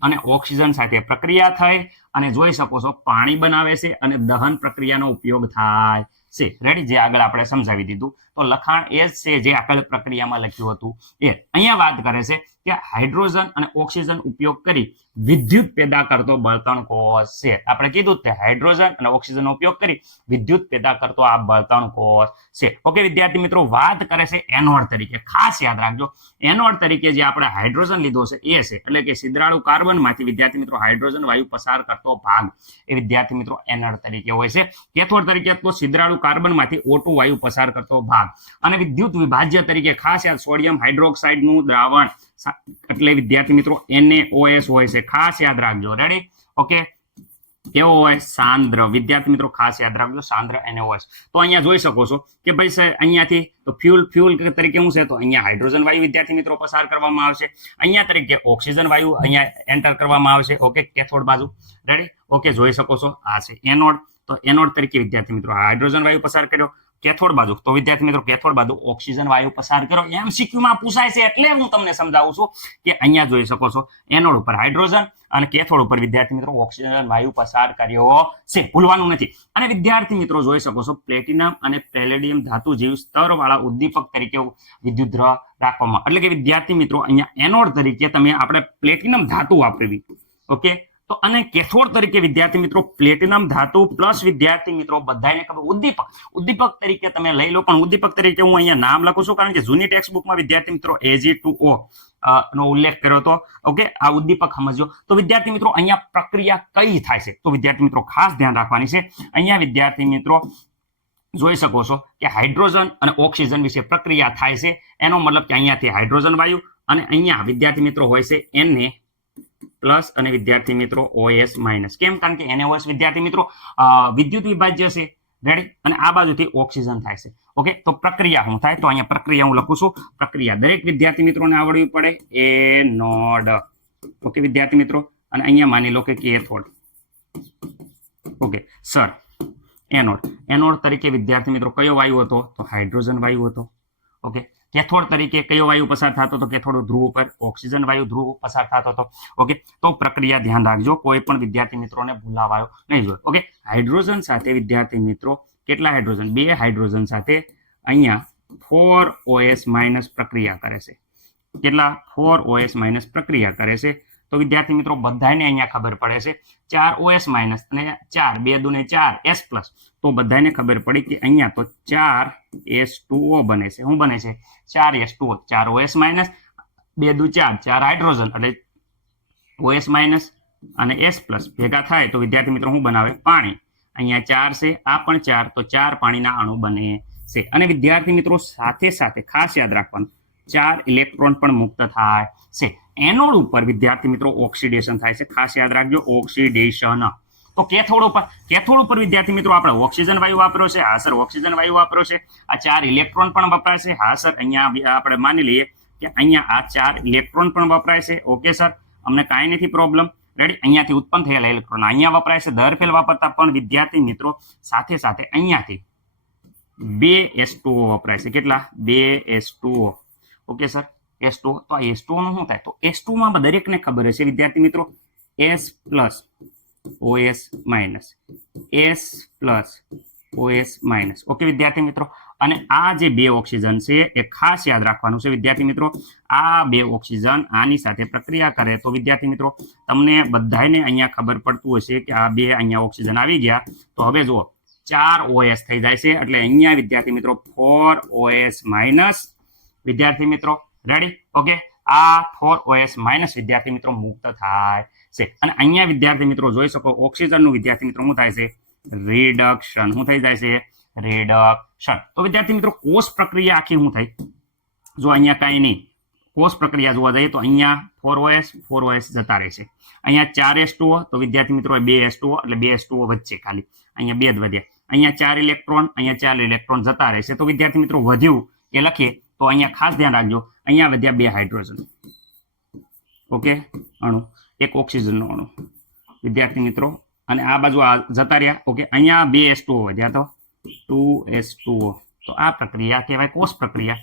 અને ઓક્સિજન સાથે પ્રક્રિયા થઈ અને જોઈ શકો છો પાણી બનાવે છે અને દહન પ્રક્રિયાનો ઉપયોગ થાય છે. રેડી? જે આગળ આપણે સમજાવી દીધું. તો લખાણ એ જ છે જે આગળ પ્રક્રિયામાં લખ્યું હતું એ. અહીંયા વાત કરે છે કે હાઇડ્રોજન અને ઓક્સિજન ઉપયોગ કરી વિદ્યુત પેદા કરતો બળતણ કોષ છે. આપણે કીધું કે હાઇડ્રોજન અને ઓક્સિજનનો ઉપયોગ કરી વિદ્યુત પેદા કરતો આ બળતણ કોષ છે. ઓકે વિદ્યાર્થી મિત્રો, વાત કરે છે એનોડ તરીકે. ખાસ યાદ રાખજો, એનોડ તરીકે જે આપણે હાઇડ્રોજન લીધો છે એ છે, એટલે કે છિદ્રાળુ કાર્બનમાંથી વિદ્યાર્થી મિત્રો હાઇડ્રોજન વાયુ પસાર કરતો ભાગ એ વિદ્યાર્થી મિત્રો એનોડ તરીકે હોય છે. કેથોડ તરીકે તો છિદ્રાળુ કાર્બનમાંથી O2 વાયુ પસાર કરતો ભાગ. અને વિદ્યુત વિભાજ્ય તરીકે ખાસ યાદ સોડિયમ હાઇડ્રોક્સાઇડનું દ્રાવણ એટલે વિદ્યાર્થી મિત્રો NaOH હોય છે. ખાસ યાદ રાખજો. રેડી? ઓકે, કેવો હોય? સાંદ્ર. વિદ્યાર્થી મિત્રો ખાસ યાદ રાખજો, સાંદ્ર NaOH. તો અહીંયા જોઈ શકો છો કે ભાઈ સર અહીંયાથી તો ફ્યુલ તરીકે શું છે? તો અહીંયા હાઇડ્રોજન વાયુ વિદ્યાર્થી મિત્રો પસાર કરવામાં આવશે. અહીંયા તરીકે ઓક્સિજન વાયુ અહીંયા એન્ટર કરવામાં આવશે. ઓકે, કેથોડ બાજુ. રેડી? ઓકે, જોઈ શકો છો આ છે એનોડ. તો એનોડ તરીકે વિદ્યાર્થી મિત્રો હાઇડ્રોજન વાયુ પસાર કર્યો. કેથોડ બાજુ તો વિદ્યાર્થી મિત્રો કેથોડ બાજુ ઓક્સિજન વાયુ પસાર કરો. MCQ માં પૂછાય છે એટલે હું તમને સમજાવું છું કે અહીંયા જોઈ શકો છો એનોડ ઉપર હાઇડ્રોજન અને કેથોડ ઉપર વિદ્યાર્થી મિત્રો ઓક્સિજન વાયુ પસાર કર્યો છે, ભૂલવાનું નથી. અને વિદ્યાર્થી મિત્રો જોઈ શકો છો પ્લેટિનમ અને પેલેડિયમ ધાતુ જેવી સ્તરવાળા ઉદ્દીપક તરીકે વિદ્યુત દ્રવ રાખવામાં, એટલે કે વિદ્યાર્થી મિત્રો અહીંયા એનોડ તરીકે તમે આપણે પ્લેટિનમ ધાતુ વાપરવી. ઓકે, તો અને કેથોડ તરીકે વિદ્યાર્થી મિત્રો પ્લેટિનમ ધાતુ પ્લસ વિદ્યાર્થી મિત્રો બધાને ખબર ઉદ્દીપક તરીકે તમે લઈ લો. પણ ઉદ્દીપક તરીકે હું અહીંયા નામ લખું છું કારણ કે જૂની ટેક્સ્ટ બુકમાં વિદ્યાર્થી મિત્રો Ag2O નો ઉલ્લેખ કર્યો હતો. ઓકે, આ ઉદ્દીપક સમજો. તો વિદ્યાર્થી મિત્રો અહીંયા પ્રક્રિયા કઈ થાય છે? તો વિદ્યાર્થી મિત્રો ખાસ ધ્યાન રાખવાની છે. અહીંયા વિદ્યાર્થી મિત્રો જોઈ શકો છો કે હાઇડ્રોજન અને ઓક્સિજન વિશે પ્રક્રિયા થાય છે. એનો મતલબ કે અહીંયાથી હાઇડ્રોજન વાયુ અને અહીંયા વિદ્યાર્થી મિત્રો હોય છે Na પ્લસ અને વિદ્યાર્થી મિત્રો OH માઇનસ. કેમ? કારણ કે NaOH વિદ્યાર્થી મિત્રો વિદ્યુત વિભાજ્ય છે. રેડી? અને આ બાજુથી ઓક્સિજન થાય છે. ઓકે, તો પ્રક્રિયા શું થાય? તો અહીંયા પ્રક્રિયા હું લખું છું. પ્રક્રિયા દરેક વિદ્યાર્થી મિત્રોને આવડવી પડે. એનોડ. ઓકે વિદ્યાર્થી મિત્રો, અને અહીંયા માની લો કે કેથોડ. ઓકે સર, એનોડ તરીકે વિદ્યાર્થી મિત્રો કયો વાયુ હતો? તો હાઇડ્રોજન વાયુ હતો. ઓકે, કેથોડ તરીકે કયો વાયુ પસાર થતો હતો? કેથોડ ધ્રુવ ઉપર ઓક્સિજન વાયુ ધ્રુવ પસાર થતો હતો. ઓકે, તો પ્રક્રિયા ધ્યાન રાખજો, કોઈ પણ વિદ્યાર્થી મિત્રોને ભૂલાવાયો નહીં જોઈએ. ઓકે, હાઇડ્રોજન સાથે વિદ્યાર્થી મિત્રો કેટલા હાઇડ્રોજન? 2 હાઇડ્રોજન સાથે અહીંયા 4OH માઇનસ પ્રક્રિયા કરે છે. કેટલા? 4OH માઇનસ પ્રક્રિયા કરે છે. તો વિદ્યાર્થી મિત્રો બધાને અહીંયા ખબર પડે છે 4OH માઇનસ અને 4 2 દુ ને 4 S પ્લસ. તો બધાને ખબર પડી કે અહીંયા તો 4H2O બને છે. શું બને છે? 4H2O. 4OH માઇનસ 2 દુ 4 4 હાઇડ્રોજન એટલે OH માઇનસ અને S પ્લસ ભેગા થાય તો વિદ્યાર્થી મિત્રો શું બનાવે? પાણી. અહીંયા 4 છે, આ પણ 4, તો 4 પાણીના અણુ બને છે. અને વિદ્યાર્થી મિત્રો સાથે સાથે ખાસ યાદ રાખવાનું 4 ઇલેક્ટ્રોન પણ મુક્ત થાય છે. એનોડ ઉપર વિદ્યાર્થી મિત્રો ઓક્સિડેશન થાય છે. ખાસ યાદ રાખજો, ઓક્સિડેશન. તો કેથોડ ઉપર વિદ્યાર્થી મિત્રો આપણે ઓક્સિજન વાયુ વાપર્યો છે. હા સર, ઓક્સિજન વાયુ વાપર્યો છે. આ 4 ઇલેક્ટ્રોન પણ વપરાય છે. હા સર, અહીંયા આપણે માની લઈએ કે અહીંયા આ 4 ઇલેક્ટ્રોન પણ વપરાય છે. ઓકે સર, અમને કાંઈ નથી પ્રોબ્લેમ. રેડી? અહીંયાથી ઉત્પન્ન થયેલા ઇલેક્ટ્રોન અહીંયા વપરાય છે. દર ફેલ વાપરતા પણ વિદ્યાર્થી મિત્રો સાથે સાથે અહીંયાથી 2 H2O વપરાય છે. કેટલા? 2 H2O. Okay sir, H2O. તો આ H2O નું શું થાય? તો H2O માં દરેકને ખબર હશે વિદ્યાર્થી મિત્રો S plus OH minus, S plus OH minus. Okay વિદ્યાર્થી મિત્રો, અને આ જે 2 ઓક્સિજન છે એ ખાસ યાદ રાખવાનું છે વિદ્યાર્થી મિત્રો. આ 2 ઓક્સિજન આની સાથે પ્રક્રિયા કરે તો વિદ્યાર્થી મિત્રો તમને બધાને અહીંયા ખબર પડતું હશે કે આ 2 અહીંયા ઓક્સિજન આવી ગયા. તો હવે જુઓ 4 OS થઈ જાય છે એટલે અહીંયા વિદ્યાર્થી મિત્રો 4 OS માઇનસ વિદ્યાર્થી મિત્રો રેડી ઓકે આ 4 OS માઇનસ વિદ્યાર્થી મિત્રો મુક્ત થાય છે અને અહીંયા વિદ્યાર્થી મિત્રો જોઈ શકો ઓક્સિજનનું વિદ્યાર્થી મિત્રો શું થાય છે રિડક્શન શું થઈ જાય છે રિડક્શન તો વિદ્યાર્થી મિત્રો કોષ પ્રક્રિયા આખી શું થઈ જો અહીંયા કાંઈ નહીં કોષ પ્રક્રિયા જોવા જઈએ તો અહીંયા 4 OS જતા રહેશે અહીંયા 4 H2O તો વિદ્યાર્થી મિત્રો 2 H2O એટલે 2 H2O વચ્ચે ખાલી અહીંયા 2 જ વધ્યા અહીંયા 4 ઇલેક્ટ્રોન અહીંયા 4 ઇલેક્ટ્રોન જતા રહેશે તો વિદ્યાર્થી મિત્રો વધ્યું એ લખીએ તો અહીંયા ખાસ ધ્યાન રાખજો અહીંયા વધ્યા 2 હાઇડ્રોજન ઓકે અણુ એક ઓક્સિજનનો અણુ વિદ્યાર્થી મિત્રો અને આ બાજુ આ જતા રહ્યા ઓકે અહીંયા 2 H2O વધ્યા તો 2 H2O તો આ પ્રક્રિયા કહેવાય કોષ પ્રક્રિયા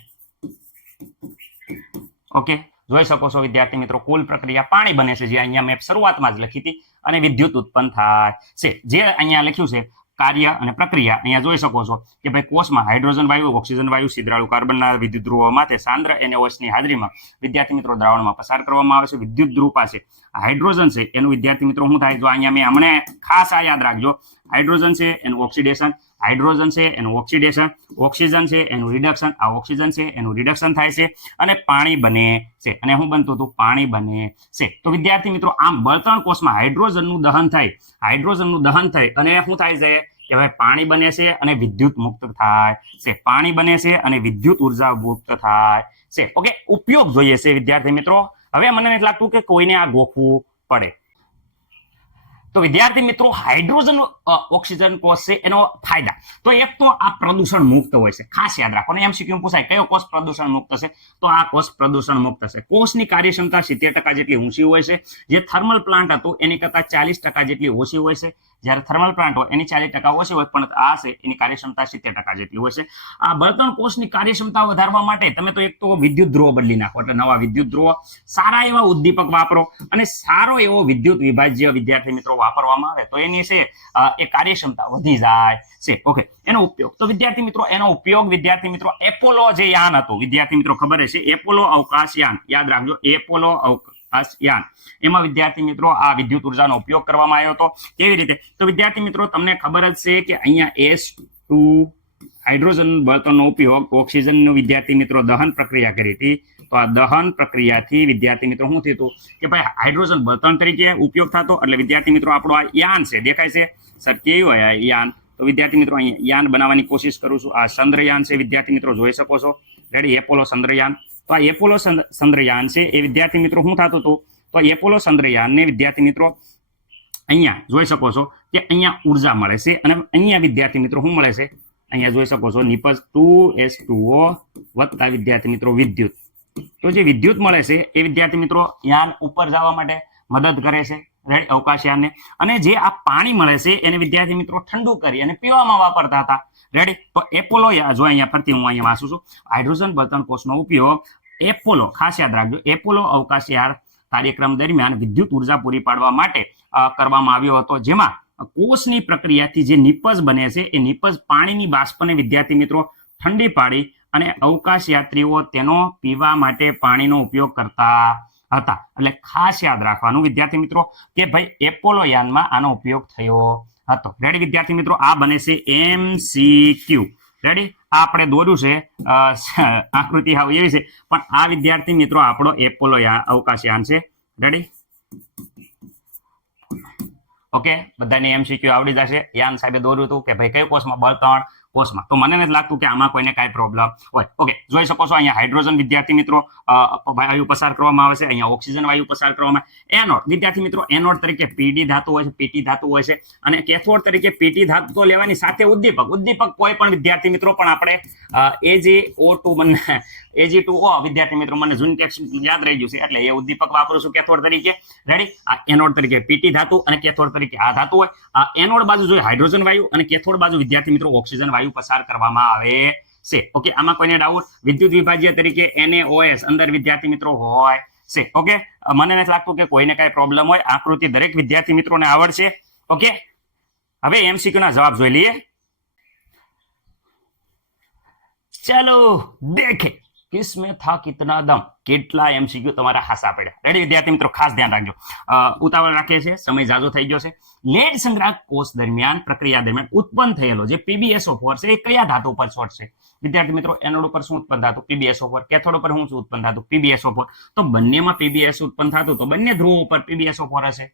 ઓકે જોઈ શકો છો વિદ્યાર્થી મિત્રો કુલ પ્રક્રિયા પાણી બને છે જે અહીંયા મેં શરૂઆતમાં જ લખી હતી અને વિદ્યુત ઉત્પન્ન થાય છે જે અહીંયા લખ્યું છે કાર્ય અને પ્રક્રિયા અહીંયા જોઈ શકો છો કે ભાઈ કોષમાં હાઇડ્રોજન વાયુ ઓક્સિજન વાયુ સિદ્રાળુ કાર્બનના વિદ્યુત ધ્રુવો માટે સાંદ્ર NaOH ની હાજરીમાં વિદ્યાર્થી મિત્રો દ્રાવણમાં પસાર કરવામાં આવે છે વિદ્યુત ધ્રુવ પાસે હાઇડ્રોજન છે એનું વિદ્યાર્થી મિત્રો શું થાય જો અહીંયા મેં હમણે ખાસ આ યાદ રાખજો હાઇડ્રોજન છે એનું ઓક્સિડેશન હાઇડ્રોજન છે એનું ઓક્સિડેશન ઓક્સિજન છે એનું રિડક્શન આ ઓક્સિજન છે એનું રિડક્શન થાય છે અને પાણી બને છે અને શું બનતું હતું પાણી બને છે તો વિદ્યાર્થી મિત્રો આમ બળતણ કોષમાં હાઇડ્રોજનનું દહન થાય અને શું થાય છે કે ભાઈ પાણી બને છે અને વિદ્યુત મુક્ત થાય છે પાણી બને છે અને વિદ્યુત ઉર્જા મુક્ત થાય છે ઓકે ઉપયોગ જોઈએ છે વિદ્યાર્થી મિત્રો હવે મને નથી લાગતું કે કોઈને આ ગોખવું પડે તો વિદ્યાર્થી મિત્રો હાઇડ્રોજન ઓક્સિજન કોષ છે એનો ફાયદા તો એક તો આ પ્રદૂષણ મુક્ત હોય છે ખાસ યાદ રાખો ને MCQ પૂછાય કયો કોષ પ્રદૂષણ મુક્ત છે તો આ કોષ પ્રદૂષણ મુક્ત છે કોષની કાર્યક્ષમતા 70% જેટલી ઊંચી હોય છે જે થર્મલ પ્લાન્ટ હતું એની કરતા 40% જેટલી ઓછી હોય છે જ્યારે થર્મલ પ્લાન્ટ હોય એની 40% ઓછી હોય પણ આ છે એની કાર્યક્ષમતા 70% જેટલી હોય છે આ બળતણ કોષની કાર્યક્ષમતા વધારવા માટે તમે તો એક તો વિદ્યુત ધ્રુવો બદલી નાખો એટલે નવા વિદ્યુત ધ્રુવો સારા એવા ઉદ્દીપક વાપરો અને સારો એવો વિદ્યુત વિભાજ્ય વિદ્યાર્થી મિત્રો વાપરવામાં આવે તો એની છે એ કાર્યક્ષમતા વધી જાય છે ઓકે એનો ઉપયોગ તો વિદ્યાર્થી મિત્રો એનો ઉપયોગ વિદ્યાર્થી મિત્રો એપોલો જે યાન હતું વિદ્યાર્થી મિત્રો ખબર હશે એપોલો અવકાશ યાન યાદ રાખજો એપોલો અવકાશ યાન એમાં વિદ્યાર્થી મિત્રો આ વિદ્યુત ઉર્જાનો ઉપયોગ કરવામાં આવ્યો હતો કેવી રીતે તો વિદ્યાર્થી મિત્રો તમને ખબર જ છે કે અહીંયા H2 હાઇડ્રોજન બળતણનો ઉપયોગ ઓક્સિજનનું વિદ્યાર્થી મિત્રો દહન પ્રક્રિયા કરી હતી તો આ દહન પ્રક્રિયાથી વિદ્યાર્થી મિત્રો શું થયું કે ભાઈ હાઇડ્રોજન બળતણ તરીકે ઉપયોગ થતો એટલે વિદ્યાર્થી મિત્રો આપણો આ યાન છે દેખાય છે સર કેવું હોય આ યાન તો વિદ્યાર્થી મિત્રો અહીંયા યાન બનાવવાની કોશિશ કરું છું આ ચંદ્રયાન છે વિદ્યાર્થી મિત્રો જોઈ શકો છો રેડી એપોલો ચંદ્રયાન તો આ એપોલો ચંદ્રયાન છે એ વિદ્યાર્થી મિત્રો શું થતું હતું તો એપોલો ચંદ્રયાનને વિદ્યાર્થી મિત્રો અહીંયા જોઈ શકો છો કે અહીંયા ઉર્જા મળે છે અને અહીંયા વિદ્યાર્થી મિત્રો શું મળે છે અહીંયા જોઈ શકો છો નિપજ 2H2O વત્તા વિદ્યાર્થી મિત્રો વિદ્યુત તો જે વિદ્યુત મળે છે એ વિદ્યાર્થી મિત્રો યાન ઉપર જવા માટે મદદ કરે છે રેડી અવકાશયાનને અને જે આ પાણી મળે છે એને વિદ્યાર્થી મિત્રો ઠંડુ કરી અને પીવામાં વાપરતા હતા રેડી તો એપોલો જો અહીંયા ફરતી હું અહીંયા વાંચું છું હાઇડ્રોજન બળતણ કોષનો ઉપયોગ એપોલો ખાસ યાદ રાખજો એપોલો અવકાશયાન કાર્યક્રમ દરમિયાન વિદ્યુત ઉર્જા પૂરી પાડવા માટે કરવામાં આવ્યો હતો જેમાં કોષની પ્રક્રિયાથી જે નિપજ બને છે એ નિપજ પાણીની બાષ્પને વિદ્યાર્થી મિત્રો ઠંડી પાડી અને અવકાશ યાત્રીઓ તેનો પીવા માટે પાણીનો ઉપયોગ કરતા હતા એટલે ખાસ યાદ રાખવાનું વિદ્યાર્થી મિત્રો કે ભાઈ એપોલો યાનમાં આનો ઉપયોગ થયો હતો રેડી વિદ્યાર્થી મિત્રો આ બને છે MCQ રેડી આ આપણે દોર્યું છે આકૃતિ હાવ એવી છે પણ આ વિદ્યાર્થી મિત્રો આપણો એપોલો અવકાશયાન છે રેડી ઓકે બધાને MCQ આવડી જશે યાન સાહેબે દોર્યું હતું કે ભાઈ કઈ કોષમાં બળતણ કોષમાં તો મને નથી લાગતું કે આમાં કોઈને કાંઈ પ્રોબ્લેમ હોય ઓકે જોઈ શકો છો અહીંયા હાઇડ્રોજન વિદ્યાર્થી મિત્રો વાયુ પસાર કરવામાં આવે છે અહીંયા ઓક્સિજન વાયુ પસાર કરવામાં એનોડ વિદ્યાર્થી મિત્રો એનોડ તરીકે PD ધાતુ હોય છે PT ધાતુ હોય છે અને કેથોડ તરીકે PT ધાતુ તો લેવાની સાથે ઉદ્દીપક કોઈ પણ વિદ્યાર્થી મિત્રો પણ આપણે Ag2O વિદ્યાર્થી મિત્રો મને જૂન ટેક્સ્ટ યાદ રહી ગયું છે એટલે એ ઉદ્દીપક વાપરું છું કેથોડ તરીકે રેડી આ એનોડ તરીકે PT ધાતુ અને કેથોડ તરીકે આ ધાતુ હોય આ એનોડ બાજુ જોઈએ હાઇડ્રોજન વાયુ અને કેથોડ બાજુ વિદ્યાર્થી મિત્રો ઓક્સિજન વાયુ પસાર કરવામાં આવે છે ઓકે આમાં કોઈને ડાઉટ વિદ્યુત વિભાજ્ય તરીકે NaOH અંદર વિદ્યાર્થી મિત્રો હોય છે ઓકે મને નથી લાગતું કે કોઈને કાંઈ પ્રોબ્લેમ હોય આકૃતિ દરેક વિદ્યાર્થી મિત્રોને આવડશે ઓકે હવે MCQ ના જવાબ જોઈ લઈએ ચલો દેખે किसमें था कितना दम, કેટલા MCQ તમારા હાસા પડ્યા. રેડી વિદ્યાર્થી મિત્રો, ખાસ ધ્યાન રાખજો. ઉતાવળ રાખીએ છીએ, સમય જાજો થઈ ગયો છે. લેડ સંગ્રાહક કોષ દરમિયાન પ્રક્રિયા દરમિયાન ઉત્પન્ન થયેલો જે PbSO4 છે એ કયા ધાતુ ઉપર છોડશે? વિદ્યાર્થી મિત્રો, એનોડ ઉપર શું ઉત્પન્ન થતું? PbSO4. કેથોડ ઉપર શું ઉત્પન્ન થતું? PbSO4. તો બંનેમાં PbS ઉત્પન્ન થતું તો બંને ધ્રુવો ઉપર PbSO4 હશે.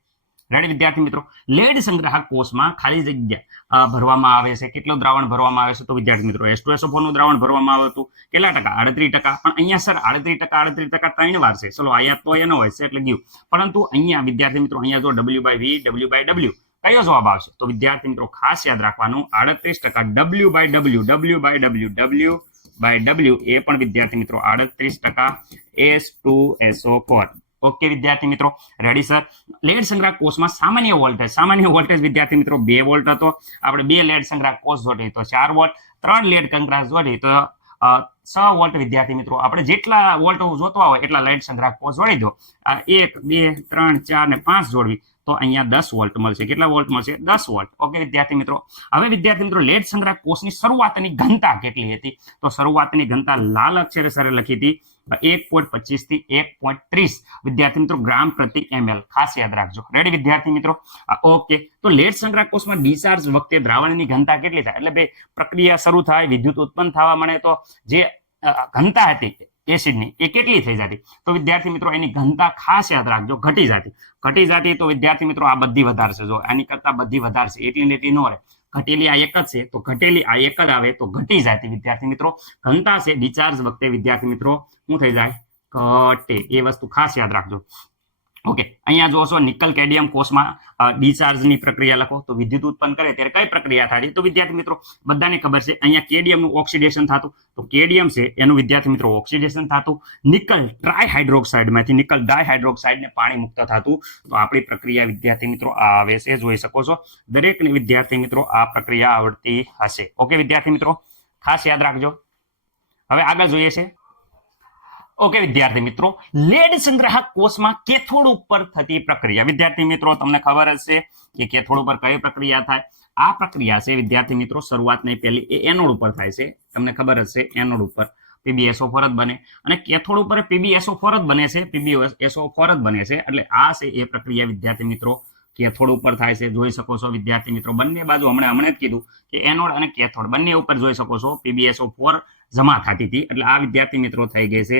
રેડી વિદ્યાર્થી મિત્રો, લેડ સંગ્રાહક કોષમાં ખાલી જગ્યા ભરવામાં આવે છે. કેટલું દ્રાવણ ભરવામાં આવે છે? તો વિદ્યાર્થી મિત્રો H2SO4 નું દ્રાવણ ભરવામાં આવે હતું. કેટલા ટકા? 38%. પણ અહીંયા સર 38% 3 વાર છે. ચલો આયાત તો એનો હોય છે એટલે ગયું. પરંતુ અહીંયા વિદ્યાર્થી મિત્રો, અહીંયા જો W/V W/W કયો જવાબ આવશે? તો વિદ્યાર્થી મિત્રો ખાસ યાદ રાખવાનું 38% W/W એ પણ વિદ્યાર્થી મિત્રો 38% H2SO4. ઓકે વિદ્યાર્થી મિત્રો, રેડી સર. લેડ સંગ્રાહક કોષમાં સામાન્ય વોલ્ટેજ વિદ્યાર્થી મિત્રો 2 વોલ્ટ હતો. આપણે 2 લેડ સંગ્રાહક કોષ જોડી તો 4 વોલ્ટ, 3 લેડ સંગ્રાહક જોડી તો 6 વોલ્ટ. વિદ્યાર્થી મિત્રો, આપણે જેટલા વોલ્ટ જોતવા હોય એટલા લેડ સંગ્રાહક કોષ જોડી દો. 1 2 3 4 ને 5 જોડવી તો અહીંયા 10 વોલ્ટ મળશે. કેટલા વોલ્ટ મળશે? 10 વોલ્ટ. ઓકે વિદ્યાર્થી મિત્રો, હવે વિદ્યાર્થી મિત્રો લેડ સંગ્રાહક કોષની શરૂઆતની ઘનતા કેટલી હતી? તો શરૂઆતની ઘનતા લાલ અક્ષરે સરે લખી હતી 1.25 થી 1.30 વિદ્યાર્થી મિત્રો ગ્રામ પ્રતિ ml. ખાસ યાદ રાખજો. રેડી વિદ્યાર્થી મિત્રો? ઓકે, તો લેડ સંગ્રાહક કોષમાં ડિસ્ચાર્જ વખતે દ્રાવણની ઘનતા કેટલી થાય? એટલે બે પ્રક્રિયા શરૂ થાય, વિદ્યુત ઉત્પન્ન થવા મળે તો જે ઘનતા હતી એસિડની એ કેટલી થઈ જતી? તો વિદ્યાર્થી મિત્રો એની ઘનતા ખાસ યાદ રાખજો, ઘટી જતી. તો વિદ્યાર્થી મિત્રો આ બધી વધારશે. જો આની કરતા બધી વધારશે, એટલી ને એટલી નો રહે. ઘટેલી આ એક જ છે તો ઘટેલી આ એક જ આવે તો ઘટી જતી. વિદ્યાર્થી મિત્રો ઘનતા છે ડિસ્ચાર્જ વખતે વિદ્યાર્થી મિત્રો શું થઈ જાય? ઘટે. એ વસ્તુ ખાસ યાદ રાખજો. ઓકે, અહીંયા જોશો નિકલ કેડમિયમ કોષમાં ડિસ્ચાર્જની પ્રક્રિયા લખો તો વિદ્યુત ઉત્પન્ન કરે ત્યારે કઈ પ્રક્રિયા થાય? તો વિદ્યાર્થી મિત્રો બધાને ખબર છે અહીંયા કેડમિયમનું ઓક્સિડેશન થતું. તો કેડમિયમ છે એનું વિદ્યાર્થી મિત્રો ઓક્સિડેશન થતું. નિકલ ટ્રાયહાઇડ્રોક્સાઇડમાંથી નિકલ ડાયહાઇડ્રોક્સાઇડને પાણી મુક્ત થતું. તો આપણી પ્રક્રિયા વિદ્યાર્થી મિત્રો આવે છે, જોઈ શકો છો. દરેકને વિદ્યાર્થી મિત્રો આ પ્રક્રિયા આવડતી હશે. ઓકે વિદ્યાર્થી મિત્રો, ખાસ યાદ રાખજો. હવે આગળ જોઈએ છે. ઓકે વિદ્યાર્થી મિત્રો, લેડ સંગ્રાહક કોષમાં કેથોડ ઉપર થતી પ્રક્રિયા. વિદ્યાર્થી મિત્રો તમને ખબર હશે કે કેથોડ ઉપર કઈ પ્રક્રિયા થાય? આ પ્રક્રિયા છે વિદ્યાર્થી મિત્રો શરૂઆતની પહેલી એ એનોડ ઉપર થાય છે. તમને ખબર હશે એનોડ ઉપર PbSO4 જ બને અને કેથોડ ઉપર PbSO4 જ બને છે. PbSO4 જ બને છે એટલે આ છે એ પ્રક્રિયા વિદ્યાર્થી મિત્રો કેથોડ ઉપર થાય છે. જોઈ શકો છો વિદ્યાર્થી મિત્રો બંને બાજુ હમણાં જ કીધું કે એનોડ અને કેથોડ બંને ઉપર જોઈ શકો છો PbSO4 જમા થતી હતી. એટલે આ વિદ્યાર્થી મિત્રો થઈ ગઈ છે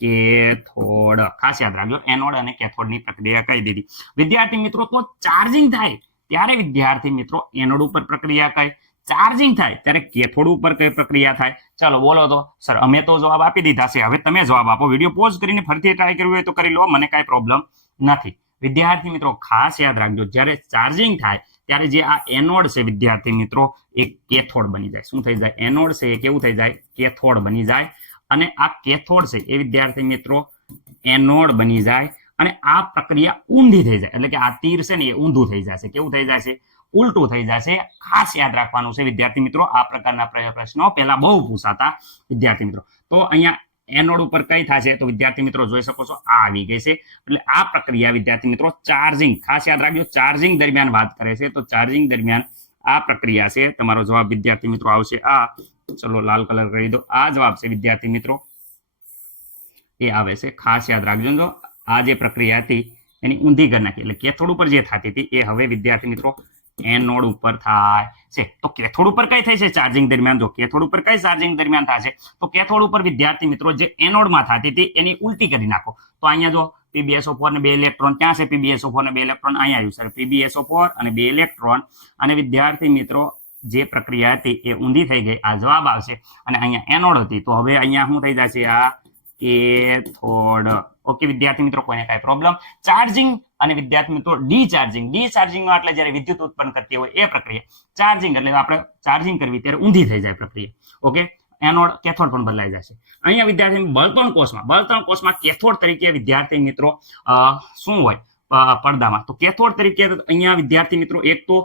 કેથોડ. ખાસ યાદ રાખજો, એનોડ અને કેથોડની પ્રક્રિયા કહી દીધી. વિદ્યાર્થી મિત્રો તો ચાર્જિંગ થાય ત્યારે વિદ્યાર્થી મિત્રો એનોડ ઉપર પ્રક્રિયા કઈ, ચાર્જિંગ થાય ત્યારે કેથોડ ઉપર કઈ પ્રક્રિયા થાય? ચલો બોલો તો. સર અમે તો જવાબ આપી દીધા છે, હવે તમે જવાબ આપો. વિડીયો પોઝ કરીને ફરીથી ટ્રાય કરવી હોય તો કરી લો, મને કાંઈ પ્રોબ્લેમ નથી. વિદ્યાર્થી મિત્રો ખાસ યાદ રાખજો, જ્યારે ચાર્જિંગ થાય ત્યારે જે આ એનોડ છે વિદ્યાર્થી મિત્રો એ કેથોડ બની જાય. શું થઈ જાય? એનોડ છે એ કેવું થઈ જાય? કેથોડ બની જાય. અને આ કેથોડ છે એ વિદ્યાર્થી મિત્રો એનોડ બની જાય અને આ પ્રક્રિયા ઊંધી થઈ જાય. એટલે કે આ તીર છે ને એ ઊંધું થઈ જશે. કેવું થઈ જશે? ઉલટું થઈ જશે. ખાસ યાદ રાખવાનું છે વિદ્યાર્થી મિત્રો, આ પ્રકારના પ્રશ્નો પહેલા બહુ પૂછાતા વિદ્યાર્થી મિત્રો. તો અહીંયા એનોડ ઉપર કઈ થશે? તો વિદ્યાર્થી મિત્રો જોઈ શકો છો આ આવી ગઈ છે. એટલે આ પ્રક્રિયા વિદ્યાર્થી મિત્રો ચાર્જિંગ, ખાસ યાદ રાખજો, ચાર્જિંગ દરમિયાન વાત કરે છે. તો ચાર્જિંગ દરમિયાન આ પ્રક્રિયા છે. તમારો જવાબ વિદ્યાર્થી મિત્રો આવશે આ. ચલો લાલ કલર કરી દો. આ જવાબ છે વિદ્યાર્થી મિત્રો એ આવે છે. ખાસ યાદ રાખજો. જો આ જે પ્રક્રિયા હતી એની ઊંધી કરી નાખી. એટલે કેથોડ ઉપર જે થતી હતી એ હવે વિદ્યાર્થી મિત્રો એનોડ ઉપર થાય છે. તો કેથોડ ઉપર કઈ થાય છે ચાર્જિંગ દરમિયાન? જો કેથોડ ઉપર કઈ ચાર્જિંગ દરમિયાન થાય છે? તો કેથોડ ઉપર વિદ્યાર્થી મિત્રો જે એનોડમાં થતી હતી એની ઉલટી કરી નાખો. તો અહીંયા જો PbSO4 ને 2 ઇલેક્ટ્રોન, ક્યાં છે PbSO4 ને 2 ઇલેક્ટ્રોન? અહીંયા આવ્યું સર, PbSO4 અને 2 ઇલેક્ટ્રોન. અને વિદ્યાર્થી મિત્રો જે પ્રક્રિયા હતી એ ઊંધી થઈ ગઈ. આ જવાબ આવશે. અને અહીંયા એનોડ હતી તો હવે અહીંયા શું થઈ જશે? આ કેથોડ. ઓકે વિદ્યાર્થી મિત્રો, કોઈને કાંઈ પ્રોબ્લેમ? ચાર્જિંગ અને વિદ્યાર્થી મિત્રો ડિચાર્જિંગ. ડિચાર્જિંગ એટલે જ્યારે વિદ્યુત ઉત્પન્ન કરતી હોય એ પ્રક્રિયા. ચાર્જિંગ એટલે આપણે ચાર્જિંગ કરવી ત્યારે ઊંધી થઈ જાય પ્રક્રિયા. ઓકે, એનોડ કેથોડ પણ બદલાઈ જશે. અહીંયા વિદ્યાર્થી બળતણ કોષમાં કેથોડ તરીકે વિદ્યાર્થી મિત્રો શું હોય પડદામાં? તો કેથોડ તરીકે અહીંયા વિદ્યાર્થી મિત્રો એક તો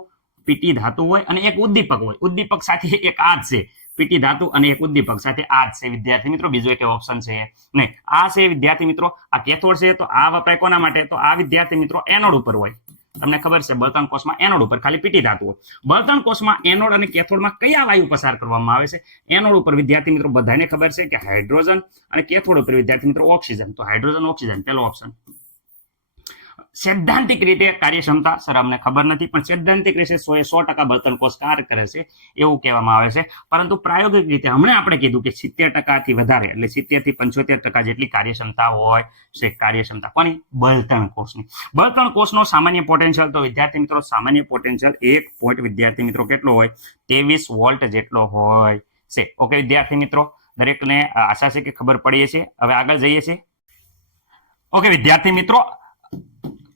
પીટી ધાતુ હોય અને એક ઉદ્દીપક હોય. ઉદ્દીપક સાથે એક આ જ છે, પીટી ધાતુ અને એક ઉદ્દીપક સાથે આ જ છે વિદ્યાર્થી મિત્રો. બીજો એક ઓપ્શન છે નહીં. આ છે વિદ્યાર્થી મિત્રો આ કેથોડ છે. તો આ વપરાય કોના માટે? તો આ વિદ્યાર્થી મિત્રો એનોડ ઉપર હોય. તમને ખબર છે બળતણ કોષમાં એનોડ ઉપર ખાલી પીટી ધાતુ હોય. બળતણ કોષમાં એનોડ અને કેથોડમાં કયા વાયુ પસાર કરવામાં આવે છે? એનોડ ઉપર વિદ્યાર્થી મિત્રો બધાને ખબર છે કે હાઇડ્રોજન, અને કેથોડ ઉપર વિદ્યાર્થી મિત્રો ઓક્સિજન. તો હાઇડ્રોજન ઓક્સિજન પહેલો ઓપ્શન. સૈદ્ધાંતિક રીતે કાર્યક્ષમતા સર અમને ખબર નથી, પણ સૈદ્ધાંતિક રીતે 100% બળતણ કોષ કાર્ય કરે છે એવું કહેવામાં આવે છે. પરંતુ પ્રાયોગિક રીતે હમણાં આપણે કીધું કે 70% થી વધારે, એટલે 70 થી 75% જેટલી કાર્યક્ષમતા હોય છે. કાર્યક્ષમતા કોની? બળતણ કોષની. બળતણ કોષનો સામાન્ય પોટેન્શિયલ, તો વિદ્યાર્થી મિત્રો સામાન્ય પોટેન્શિયલ 1 પોઈન્ટ વિદ્યાર્થી મિત્રો કેટલો હોય? 23 વોલ્ટ જેટલો હોય છે. ઓકે વિદ્યાર્થી મિત્રો, દરેકને આશા છે કે ખબર પડી છે. હવે આગળ જઈએ છીએ. ઓકે વિદ્યાર્થી મિત્રો,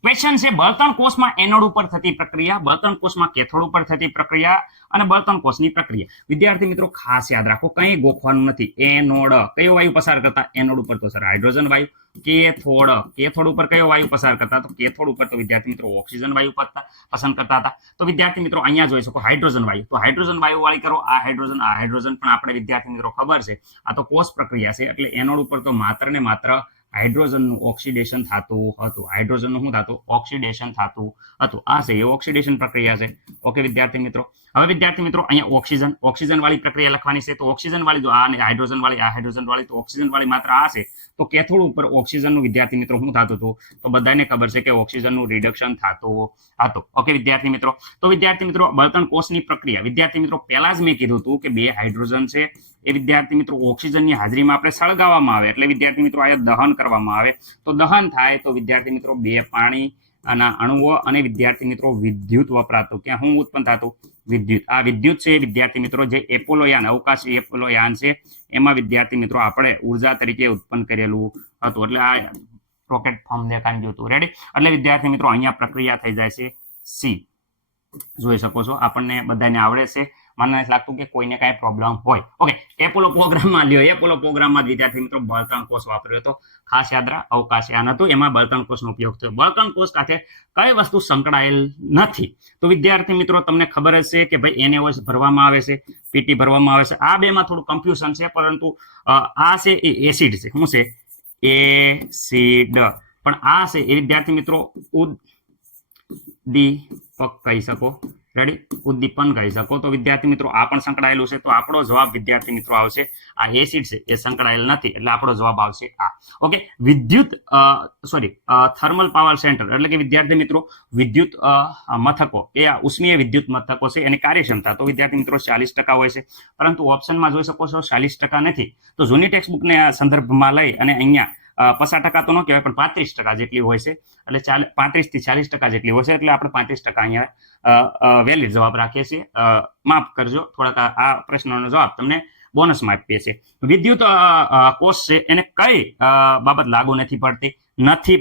ક્વેશ્ચન છે બળતણ કોષમાં એનોડ ઉપર થતી પ્રક્રિયા, બળતણ કોષમાં કેથોડ ઉપર થતી પ્રક્રિયા અને બળતણ કોષની પ્રક્રિયા. વિદ્યાર્થી મિત્રો ખાસ યાદ રાખો, કંઈ ગોખવાનું નથી. એનોડ કયો વાયુ પસાર કરતા? એનોડ ઉપર તો સર હાઇડ્રોજન વાયુ. કેથોડ ઉપર કયો વાયુ પસાર કરતા? તો કેથોડ ઉપર તો વિદ્યાર્થી મિત્રો ઓક્સિજન વાયુ પસંદ કરતા હતા. તો વિદ્યાર્થી મિત્રો અહીંયા જોઈ શકો હાઇડ્રોજન વાયુ, તો હાઇડ્રોજન વાયુ વાળી કરો. આ હાઇડ્રોજન પણ આપણે વિદ્યાર્થી મિત્રો ખબર છે આ તો કોષ પ્રક્રિયા છે, એટલે એનોડ ઉપર તો માત્ર ને માત્ર હાઇડ્રોજનનું ઓક્સિડેશન થતું હતું. હાઇડ્રોજનનું શું થતું? ઓક્સિડેશન થતું હતું. આ છે એ ઓક્સિડેશન પ્રક્રિયા છે. ઓકે વિદ્યાર્થી મિત્રો, હવે વિદ્યાર્થી મિત્રો અહીંયા ઓક્સિજન વાળી પ્રક્રિયા લખવાની છે. તો ઓક્સિજન વાળી, જો આ હાઇડ્રોજન વાળી, તો ઓક્સિજન વાળી માત્ર આ છે. તો કેથોડ ઉપર ઓક્સિજનનું વિદ્યાર્થી મિત્રો શું થતું હતું? તો બધાને ખબર છે કે ઓક્સિજનનું રિડક્શન થતું હતું. ઓકે વિદ્યાર્થી મિત્રો, તો વિદ્યાર્થી મિત્રો બળતણ કોષની પ્રક્રિયા, વિદ્યાર્થી મિત્રો પહેલા જ મેં કીધું હતું કે 2 હાઇડ્રોજન છે એ વિદ્યાર્થી મિત્રો ઓક્સિજનની હાજરીમાં આપણે સળગાવવામાં આવે, એટલે વિદ્યાર્થી મિત્રો અહીંયા દહન કરવામાં આવે. તો દહન થાય તો વિદ્યાર્થી મિત્રો 2 પાણીના અણુઓ અને વિદ્યાર્થી મિત્રો વિદ્યુત વપરાતું. ક્યાં શું ઉત્પન્ન થતું? વિદ્યુત. આ વિદ્યુત છે વિદ્યાર્થી મિત્રો જે એપોલોયાન, અવકાશી એપોલોયાન છે એમાં વિદ્યાર્થી મિત્રો આપણે ઉર્જા તરીકે ઉત્પન્ન કરેલું હતું. એટલે આ રોકેટ ફોર્મ દેખાઈ ગયું હતું. રેડી? એટલે વિદ્યાર્થી મિત્રો અહીંયા પ્રક્રિયા થઈ જાય છે સી. જોઈ શકો છો, આપણને બધાને આવડે છે. મને નથી લાગતું કે કોઈને કાંઈ પ્રોબ્લેમ હોય. ઓકે, એપોલો પ્રોગ્રામમાં લ્યો, એપોલો પ્રોગ્રામમાં વિદ્યાર્થી મિત્રો બળતણ કોષ વાપર્યો હતો. ખાસ યાદ રાખ, અવકાશયાન હતું એમાં બળતણ કોષનો ઉપયોગ થયો. બળતણ કોષ સાથે કઈ વસ્તુ સંકળાયેલ નથી? તો વિદ્યાર્થી મિત્રો તમને ખબર જ છે કે ભાઈ NaOH ભરવામાં આવે છે, પીટી ભરવામાં આવે છે. આ બેમાં થોડું કન્ફ્યુઝન છે, પરંતુ આ છે એ એસિડ છે. શું છે? એસિડ. પણ આ છે એ વિદ્યાર્થી મિત્રો ઉદ્દીપક કહી શકો. રેડી? ઉદ્દીપન કહી શકો. તો વિદ્યાર્થી મિત્રો આ પણ સંકળાયેલું છે. તો આપણો જવાબ વિદ્યાર્થી મિત્રો આવશે આ એસિડ છે એ સંકળાયેલ નથી, એટલે આપણો જવાબ આવશે આ. ઓકે, થર્મલ પાવર સેન્ટર એટલે કે વિદ્યાર્થી મિત્રો વિદ્યુત મથકો, એ ઉષ્મીય વિદ્યુત મથકો છે એની કાર્યક્ષમતા તો વિદ્યાર્થી મિત્રો 40% હોય છે, પરંતુ ઓપ્શનમાં જોઈ શકો છો 40% નથી. તો જૂની ટેક્સ્ટબુકને સંદર્ભમાં લઈ અને અહીંયા 50% તો ન કહેવાય પણ 35% જેટલી હોય છે. એટલે 35 થી 40% જેટલી હોય છે, એટલે આપણે 35% અહીંયા વેલિડ જવાબ રાખીએ છીએ. માફ કરજો, થોડાક આ પ્રશ્નનો જવાબ તમને બોનસમાં આપીએ છીએ. વિદ્યુત કોષ છે એને કઈ બાબત લાગુ નથી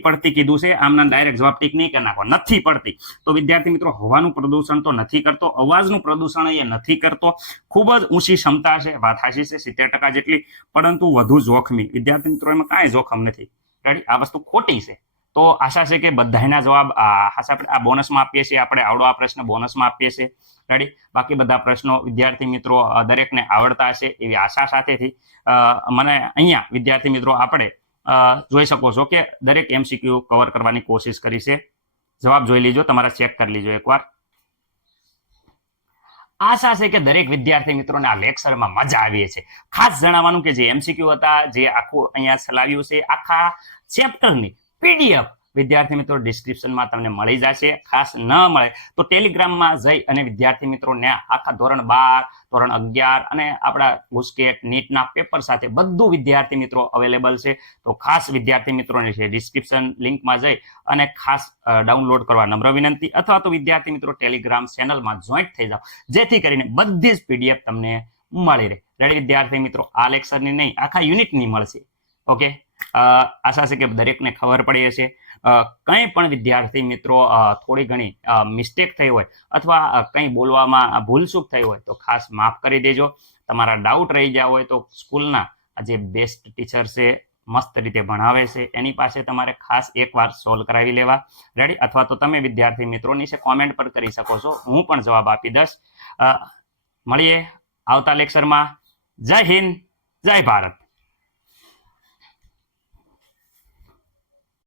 પડતી કીધું છે. આમના ડાયરેક્ટ જવાબ ટીક નહીં કરી નાખો. નથી પડતી તો વિદ્યાર્થી મિત્રો હવાનું પ્રદૂષણ તો નથી કરતો, અવાજનું પ્રદૂષણ એ નથી કરતો. ખૂબ જ ઊંચી ક્ષમતા છે, વાત સાચી છે 70% જેટલી, પરંતુ વધુ જોખમી. વિદ્યાર્થી મિત્રો એમાં કાંઈ જોખમ નથી. રેડી? આ વસ્તુ ખોટી છે. તો આશા છે કે બધાના જવાબ આ બોનસમાં આપીએ છીએ. આપણે આવડો આ પ્રશ્ન બોનસમાં આપીએ છીએ. રેડી? બાકી બધા પ્રશ્નો વિદ્યાર્થી મિત્રો દરેકને આવડતા હશે એવી આશા સાથેથી મને અહીંયા વિદ્યાર્થી મિત્રો આપણે જોઈ શકો છો કે દરેક MCQ કવર કરવાની કોશિશ કરી છે. જવાબ જોઈ લીજો, તમારા ચેક કરી લીજો એકવાર. આશા છે કે દરેક વિદ્યાર્થી મિત્રોને આ લેક્ચરમાં મજા આવી છે. ખાસ જણાવવાનું કે જે MCQ હતા, જે આખું અહીંયા ચલાવ્યું છે, આખા ચેપ્ટરની PDF વિદ્યાર્થી મિત્રો ડિસ્ક્રિપ્શનમાં તમને મળી જશે. ખાસ ન મળે તો ટેલિગ્રામમાં જઈ અને વિદ્યાર્થી મિત્રોને આખા ધોરણ 12, ધોરણ 11 અને આપણા ગુસ્કેટ નીટના પેપર સાથે બધું વિદ્યાર્થી મિત્રો અવેલેબલ છે. તો ખાસ વિદ્યાર્થી મિત્રોને છે ડિસ્ક્રિપ્શન લિંકમાં જઈ અને ખાસ ડાઉનલોડ કરવા નમ્ર વિનંતી, અથવા તો વિદ્યાર્થી મિત્રો ટેલિગ્રામ ચેનલમાં જોઈન્ટ થઈ જાઓ, જેથી કરીને બધી જ PDF તમને મળી રહે. રેડી વિદ્યાર્થી મિત્રો? આ લેક્ચરની નહીં, આખા યુનિટની મળશે. ઓકે, આશા છે કે દરેકને ખબર પડી હશે. કંઈ પણ વિદ્યાર્થી મિત્રો થોડી ઘણી મિસ્ટેક થઈ હોય અથવા કંઈ બોલવામાં ભૂલચૂક થઈ હોય તો ખાસ માફ કરી દેજો. તમારા ડાઉટ રહી ગયા હોય તો સ્કૂલના જે બેસ્ટ ટીચર છે, મસ્ત રીતે ભણાવે છે, એની પાસે તમારે ખાસ એકવાર સોલ્વ કરાવી લેવા. રેડી? અથવા તો તમે વિદ્યાર્થી મિત્રો નીચે કોમેન્ટ પર કરી શકો છો, હું પણ જવાબ આપી દઈશ. મળીએ આવતા લેક્ચરમાં. જય હિન્દ, જય ભારત.